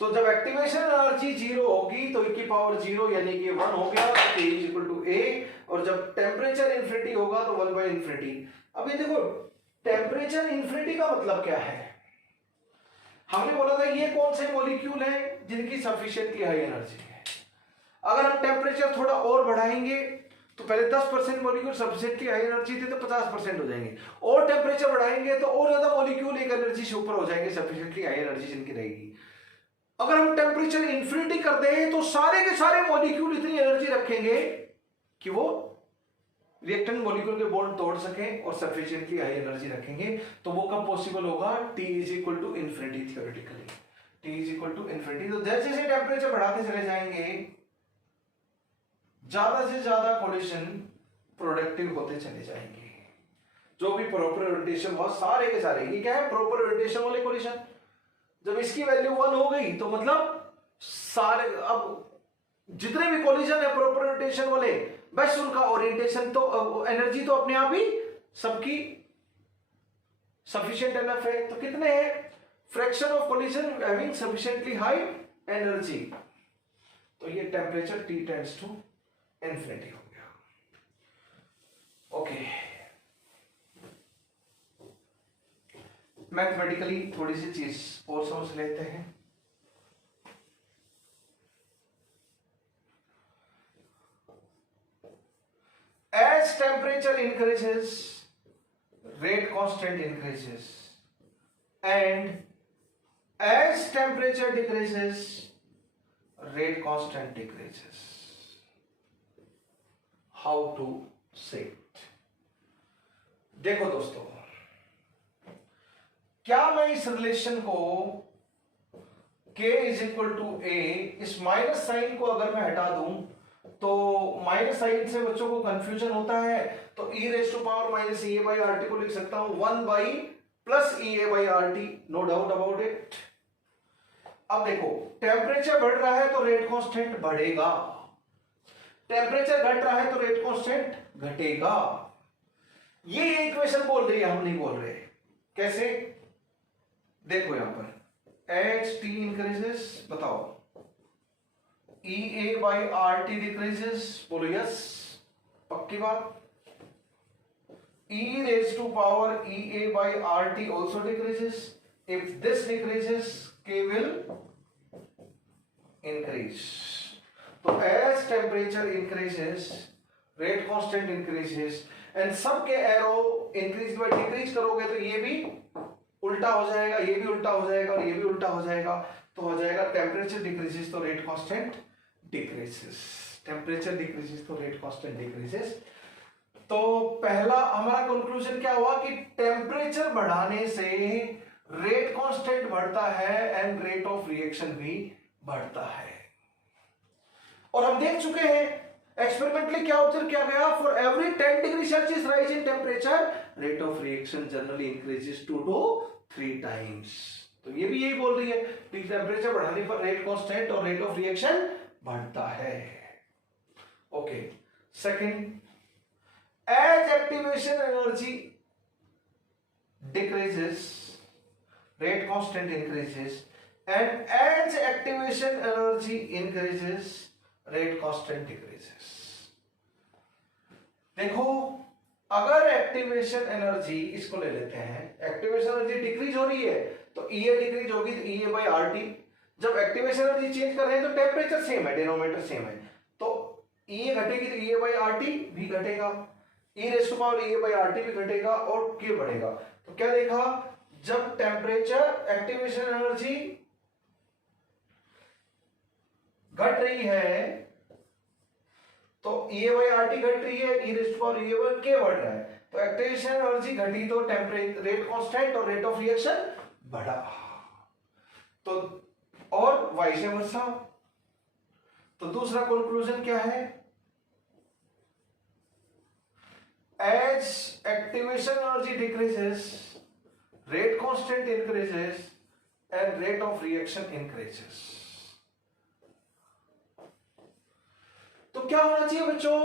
तो जब एक्टिवेशन एनर्जी 0 होगी तो e की पावर 0 यानी कि 1 हो गया, तो e is equal to a, और जब टेम्परेचर इन्फिनिटी होगा तो 1 बाई इन्फिनिटी। अब ये देखो टेम्परेचर इन्फिनिटी का मतलब क्या है, हमने बोला था ये कौन से मॉलिक्यूल हैं जिनकी सफिशिएंटली हाई एनर्जी है। अगर हम टेम्परेचर थोड़ा और बढ़ाएंगे तो पहले 10% मॉलिक्यूल सफिशिएंटली हाई एनर्जी थे तो 50% हो जाएंगे, और टेम्परेचर बढ़ाएंगे तो और ज्यादा मॉलिक्यूल एक एनर्जी से ऊपर हो जाएंगे, सफिशिएंटली हाई एनर्जी जिनकी रहेगी। अगर हम टेम्परेचर इन्फिनिटी कर दें तो सारे के सारे मॉलिक्यूल इतनी एनर्जी रखेंगे कि वो रिएक्टेंट मॉलिक्यूल के बॉन्ड तोड़ सकें और सफिशिएंटली हाई एनर्जी रखेंगे। तो वो कब पॉसिबल होगा, T is equal to infinity, theoretically T is equal to infinity. तो जैसे जैसे टेम्परेचर बढ़ाते चले जाएंगे ज्यादा से ज्यादा कोलिशन प्रोडक्टिव होते चले जाएंगे। जो भी प्रॉपर ओरिएंटेशन हुआ सारे के सारे, ये क्या है प्रॉपर ओरिएंटेशन वाले कोलिशन। जब इसकी वैल्यू 1 हो गई तो मतलब सारे, अब जितने भी कोलिशन है प्रॉपर ओरिएंटेशन वाले, बस उनका ओरिएंटेशन तो एनर्जी तो अपने आप ही सबकी सफिशिएंट एनफ है। तो कितने हैं, fraction of collision having sufficiently high energy, तो ये temperature T tends to infinity हो गया। ओके, मैथमेटिकली थोड़ी सी चीज और समझ लेते हैं। As temperature increases, rate constant increases, and as temperature decreases, rate constant decreases. How to say it? देखो दोस्तों, क्या मैं इस रिलेशन को K is equal to A, इस माइनस साइन को अगर मैं हटा दूं तो माइनस साइन से बच्चों को कंफ्यूजन होता है, तो e raise to power minus EA by RT को लिख सकता हूं 1 by plus EA by RT, no doubt about it. अब देखो टेम्परेचर बढ़ रहा है तो रेट कांस्टेंट बढ़ेगा, टेम्परेचर घट रहा है तो रेट कांस्टेंट घटेगा। ये इक्वेशन बोल रही है, हम नहीं बोल रहे। कैसे, देखो यहां पर HT इंक्रीजेस, बताओ EA by RT decreases, बोलो यस, पक्की बात। E raised to power EA by RT also decreases. If this decreases, K will increase. तो as temperature increases, rate constant increases, and सबके एरो इंक्रीज बाय डिक्रीज करोगे तो ये भी उल्टा हो जाएगा, ये भी उल्टा हो जाएगा और ये भी उल्टा हो जाएगा, तो हो जाएगा टेम्परेचर डिक्रीजेस तो rate constant decreases, temperature decreases तो रेट कांस्टेंट डिक्रीजेस। तो पहला हमारा कंक्लूजन क्या हुआ कि टेम्परेचर बढ़ाने से रेट कांस्टेंट बढ़ता है एंड रेट ऑफ रिएक्शन भी बढ़ता है। और हम देख चुके हैं एक्सपेरिमेंटली क्या ऑब्जर्व किया गया, for every 10 degree Celsius rise in temperature rate of reaction generally increases 2 to 3 times. तो ये भी यही बोल रही है कि टेम्परेचर बढ़ाने पर रेट कांस्टेंट और रेट ऑफ रिएक्शन बढ़ता है। Okay, second, as activation energy decreases rate constant increases, and as activation energy increases rate constant decreases. देखो अगर एक्टिवेशन एनर्जी, इसको ले लेते हैं, एक्टिवेशन एनर्जी डिक्रीज हो रही है तो EA डिक्रीज होगी तो EA बाई RT। जब एक्टिवेशन एनर्जी चेंज कर रहे हैं तो टेम्परेचर सेम है, डिनोमिनेटर सेम है, तो EA घटेगी तो EA बाई RT भी घटेगा, E raise to power EA by RT भी घटेगा और K बढ़ेगा। तो क्या देखा, जब टेम्परेचर एक्टिवेशन एनर्जी घट रही है तो EA बाई RT घट रही है, E raise to power EA by K बढ़ रहा है, तो एक्टिवेशन एनर्जी घटी तो टेम्परेचर रेट कांस्टेंट और रेट ऑफ रिएक्शन बढ़ा, तो और वाइस वर्सा। तो दूसरा कंक्लूजन क्या है, as activation energy decreases rate constant increases and rate of reaction increases. तो क्या होना चाहिए बच्चों,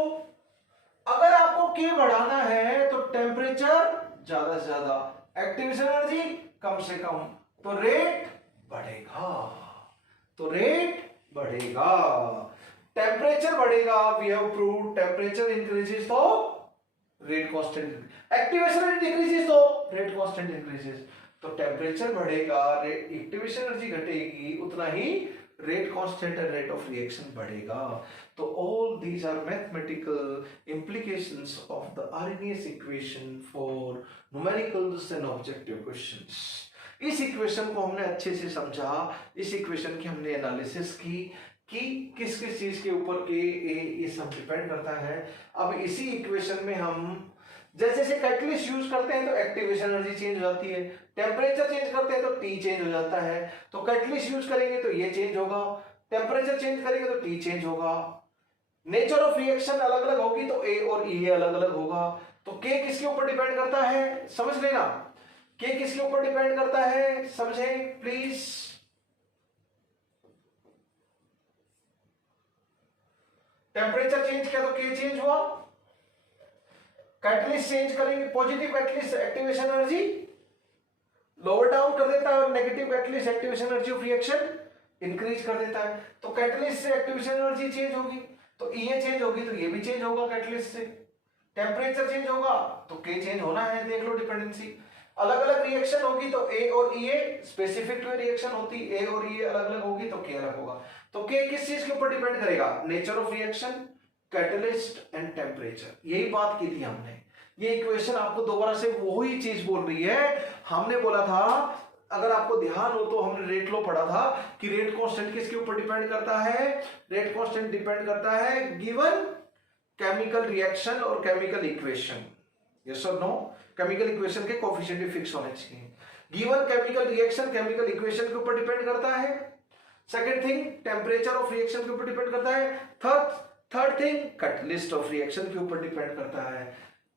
अगर आपको K बढ़ाना है तो टेम्परेचर ज्यादा से ज्यादा, एक्टिवेशन एनर्जी कम से कम, तो रेट बढ़ेगा, तो रेट बढ़ेगा, टेम्परेचर बढ़ेगा, we have proved temperature increases तो rate constant, activation energy decreases तो रेट कांस्टेंट इंक्रीजेस, तो टेम्परेचर बढ़ेगा, एक्टिवेशन एनर्जी घटेगी, उतना ही rate constant and rate of reaction बढ़ेगा. तो all these are mathematical implications of the Arrhenius equation for numericals and objective questions. इस equation को हमने अच्छे से समझा, इस इक्वेशन की हमने एनालिसिस की कि किस किस चीज के ऊपर के ये सब डिपेंड करता है. अब इसी इक्वेशन में हम जैसे जैसे कैटलिस्ट यूज करते हैं तो एक्टिवेशन एनर्जी चेंज हो जाती है, टेम्परेचर चेंज करते हैं तो टी चेंज हो जाता है, तो कैटलिस्ट यूज करेंगे तो ये चेंज होगा, टेम्परेचर चेंज करेंगे तो टी चेंज होगा, नेचर ऑफ रिएक्शन अलग अलग होगी तो ए और ई अलग अलग होगा. तो के किसके ऊपर डिपेंड करता है, समझ लेना, के किसके ऊपर डिपेंड करता है, समझें प्लीज. टेम्परेचर चेंज किया तो के चेंज हुआ, कैटलिस्ट चेंज करेंगे, positive catalyst activation energy lower down कर देता है और negative catalyst activation energy of reaction increase कर देता है. तो कैटलिस्ट से एक्टिवेशन एनर्जी चेंज होगी तो ये चेंज होगी तो ये भी चेंज होगा कैटलिस्ट से. टेम्परेचर चेंज होगा तो के चेंज होना है, देख लो डिपेंडेंसी. अलग अलग रिएक्शन होगी तो ए और ई स्पेसिफिक रिएक्शन होती, ए और ई अलग अलग होगी तो के अलग होगा. तो के किस चीज के ऊपर डिपेंड करेगा, nature of reaction, catalyst and temperature. यही बात की थी हमने. ये इक्वेशन आपको दोबारा से वही चीज बोल रही है. हमने बोला था, अगर आपको ध्यान हो तो हमने रेट लॉ पढ़ा था कि रेट कांस्टेंट किसके ऊपर डिपेंड करता है, रेट कांस्टेंट डिपेंड करता है गिवन केमिकल रिएक्शन और केमिकल इक्वेशन. यस और नो, केमिकल इक्वेशन के कोएफिशिएंट फिक्स होने चाहिए. Given chemical reaction chemical equation के ऊपर डिपेंड करता है. Second thing temperature of reaction के ऊपर डिपेंड करता है. Third thing catalyst of reaction के ऊपर डिपेंड करता है.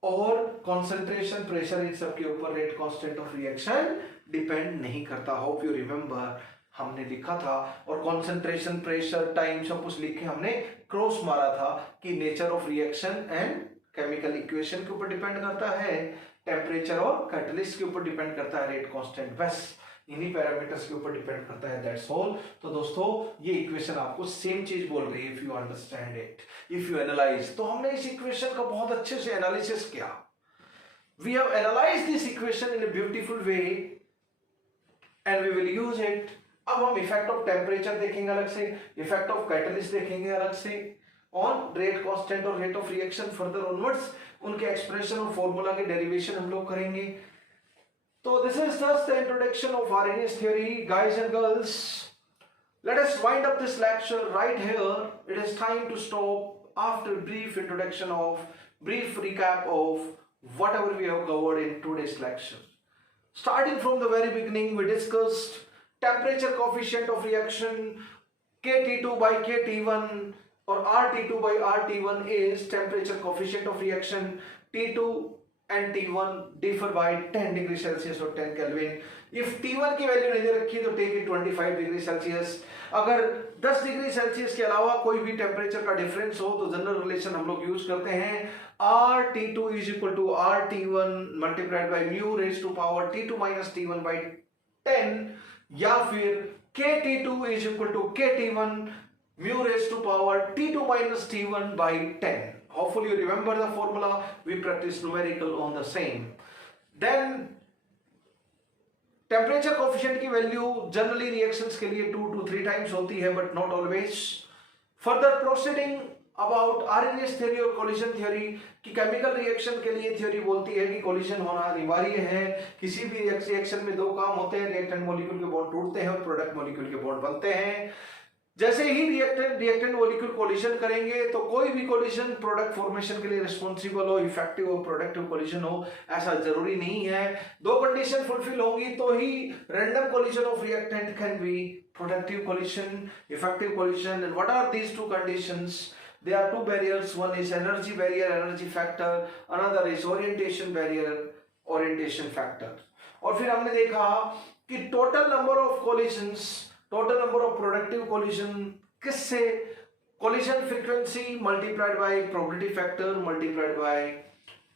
और कंसंट्रेशन, प्रेशर, इन सब के ऊपर rate constant of reaction depend नहीं करता. होप यू रिमेंबर, हमने लिखा था, और कंसंट्रेशन, प्रेशर, टाइम सब कुछ लिख के हमने क्रॉस मारा था कि nature of reaction and chemical equation के ऊपर डिपेंड करता है, टेम्परेचर और कैटलिस्ट के ऊपर डिपेंड करता है रेट कांस्टेंट. बस इन्हीं पैरामीटर्स के ऊपर डिपेंड करता है, दैट्स ऑल. तो दोस्तों ये इक्वेशन आपको सेम चीज बोल रही है if you understand it, if you analyse. तो हमने इस इक्वेशन का बहुत अच्छे से एनालिसिस किया. We have analysed this equation in a beautiful way and we will use it. अब हम इफेक्ट ऑफ टेम्परेचर देखेंगे अलग से, इफेक्ट ऑफ कैटलिस्ट देखेंगे अलग से ऑन रेट कांस्टेंट और rate of reaction. Further onwards उनके एक्सप्रेशन और फॉर्मूला के डेरिवेशन हम लोग करेंगे. So this is just the introduction of Arrhenius theory, guys and girls. Let us wind up this lecture right here. It is time to stop after brief introduction of, brief recap of whatever we have covered in today's lecture. Starting from the very beginning, we discussed temperature coefficient of reaction, KT2 by KT1 or RT2 by RT1 is temperature coefficient of reaction. T2 and T1 differ by 10 degree celsius और 10 kelvin. If T1 की value नहीं दे रखी तो take it 25 degree Celsius. अगर 10 degree Celsius के अलावा कोई भी टेम्परेचर का डिफरेंस हो तो जनरल रिलेशन हम लोग यूज करते हैं RT2 is equal to RT1 multiplied by mu raised to power T2 minus T1 by 10, या फिर KT2 is equal to KT1 mu raised to power T2 minus T1 by 10. Hopefully you remember the formula. We practice numerical on the same. Then temperature coefficient की value generally reactions के लिए 2 to 3 times होती है, but not always. Further proceeding about Arrhenius theory और collision theory कि chemical reaction के लिए theory बोलती है कि कोलिजन होना अनिवार्य है. किसी भी रिएक्शन में दो काम होते हैं, रिएक्टेंट मॉलिक्यूल के बॉन्ड टूटते हैं और प्रोडक्ट मॉलिक्यूल के बॉन्ड बनते हैं. जैसे ही रिएक्टेंट मॉलिक्यूल कोलिजन करेंगे तो कोई भी कोलिजन प्रोडक्ट फॉर्मेशन के लिए रिस्पॉन्सिबल हो, इफेक्टिव हो, प्रोडक्टिव कोलिजन हो, ऐसा जरूरी नहीं है. दो कंडीशन फुलफिल होंगी तो ही random collision of reactant can be productive collision, effective collision. And what are these two conditions? There are two barriers. One is energy barrier, energy factor. Another is orientation barrier, orientation factor. और फिर हमने देखा कि total number of collisions, total number of productive collision किससे, collision frequency multiplied by probability factor multiplied by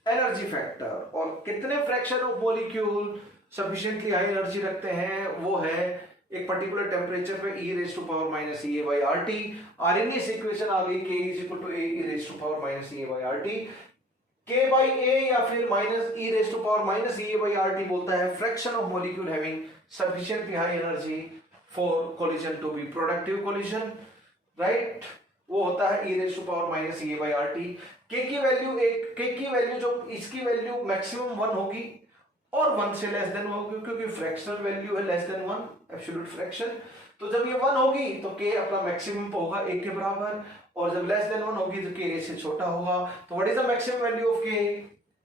energy factor, और कितने fraction of molecule sufficiently high energy रखते हैं, वो है एक पर्टिकुलर टेम्परेचर पे e raise to power minus E A by R T. Arrhenius equation आ गई k is equal to A raise to power minus E A by R T. k by ए या फिर minus E raise to power minus E A by R T बोलता है fraction of molecule having sufficiently high energy for collision to be productive collision, right, वो होता है e raise to power minus E A by R T. k की value जो इसकी value maximum 1 होगी और 1 से लेस देन होगी, क्योंकि फ्रैक्शनल वैल्यू है लेस देन 1 एब्सोल्यूट फ्रैक्शन। तो जब ये 1 होगी तो k अपना मैक्सिमम पे होगा a के बराबर, और जब लेस देन 1 होगी तो k a से छोटा होगा। तो what is the maximum value of k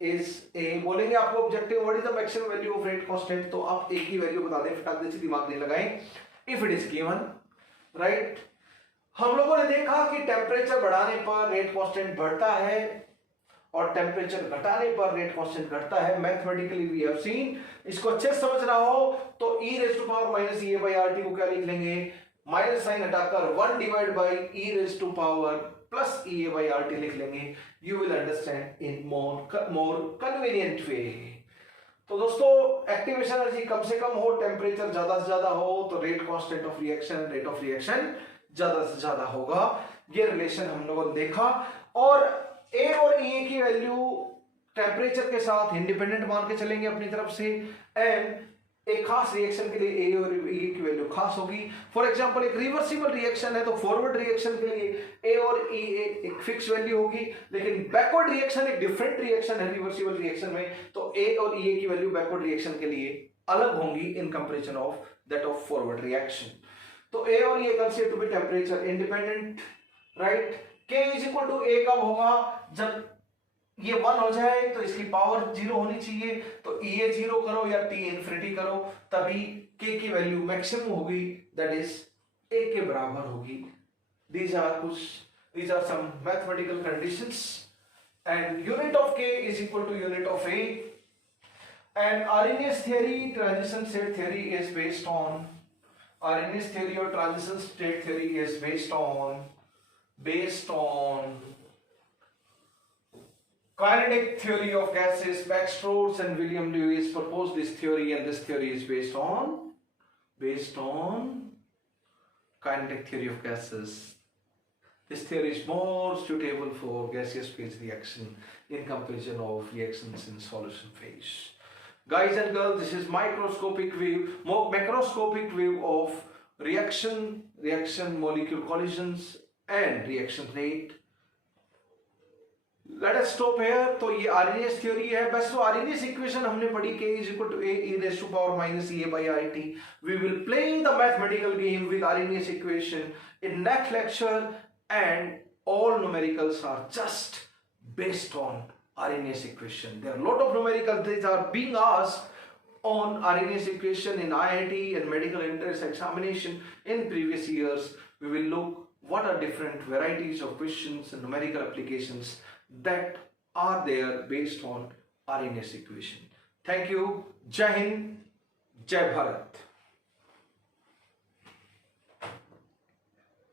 is a। बोलेंगे आपको objective what is the maximum value of rate constant, तो आप a की वैल्यू बता दें, फटाक से दिमाग नहीं लगाएं, if it is given, right. हम लोगों ने देखा कि टेम्परेचर बढ़ाने पर रेट कांस्टेंट बढ़ता है और टेम्परेचर घटाने पर रेट कांस्टेंट घटता है। Mathematically we have seen. इसको अच्छे से समझना हो तो e raise to power minus E A by R T को क्या लिख लेंगे, माइनस साइन हटाकर 1 divide by e raise to power plus E A by R T लिख लेंगे। You will understand in more convenient way. तो दोस्तों activation energy कम से कम हो, टेम्परेचर ज्यादा से ज्यादा हो, तो rate constant of reaction, rate of reaction ज्यादा से ज्यादा होगा। ये रिलेशन हम लोगों ने देखा, और ए और ए की वैल्यू टेम्परेचर के साथ इंडिपेंडेंट मान के चलेंगे अपनी तरफ से, एंड एक खास रिएक्शन के लिए ए और ए की वैल्यू खास होगी। फॉर एग्जांपल एक रिवर्सिबल रिएक्शन है तो फॉरवर्ड रिएक्शन के लिए ए और ए एक फिक्स वैल्यू होगी, लेकिन बैकवर्ड रिएक्शन एक डिफरेंट रिएक्शन है रिवर्सिबल रिएक्शन में, तो ए और ए की वैल्यू बैकवर्ड रिएक्शन के लिए अलग होंगी in comparison of that of forward reaction. तो ए और A consider to be temperature independent, right. k is equal to a कब होगा, जब ये 1 हो जाए तो इसकी पावर 0 होनी चाहिए, तो e a 0 करो या t इन्फिनिटी करो, तभी k की वैल्यू मैक्सिमम होगी, दैट इज a के बराबर होगी। these are some mathematical conditions, and unit of k is equal to unit of a, and Arrhenius theory, transition state theory is based on, Arrhenius theory or transition state theory is based on kinetic theory of gases. Backstrokes and William Lewis proposed this theory, and this theory is based on kinetic theory of gases. This theory is more suitable for gaseous phase reaction in comparison of reactions in solution phase. Guys and girls, this is macroscopic view of reaction molecule collisions and reaction rate. Let us stop here. तो ये RNS theory है। बस तो RNS equation हमने पढ़ी, k is equal to a e raised to power minus e a by I t. We will play the mathematical game with arrhenius equation in next lecture, and all numericals are just based on arrhenius equation. There are a lot of numericals that are being asked on arrhenius equation in IIT and medical entrance examination in previous years. We will look what are different varieties of questions and numerical applications that are there based on Arrhenius equation. Thank you. Jai Hind, Jai Bharat.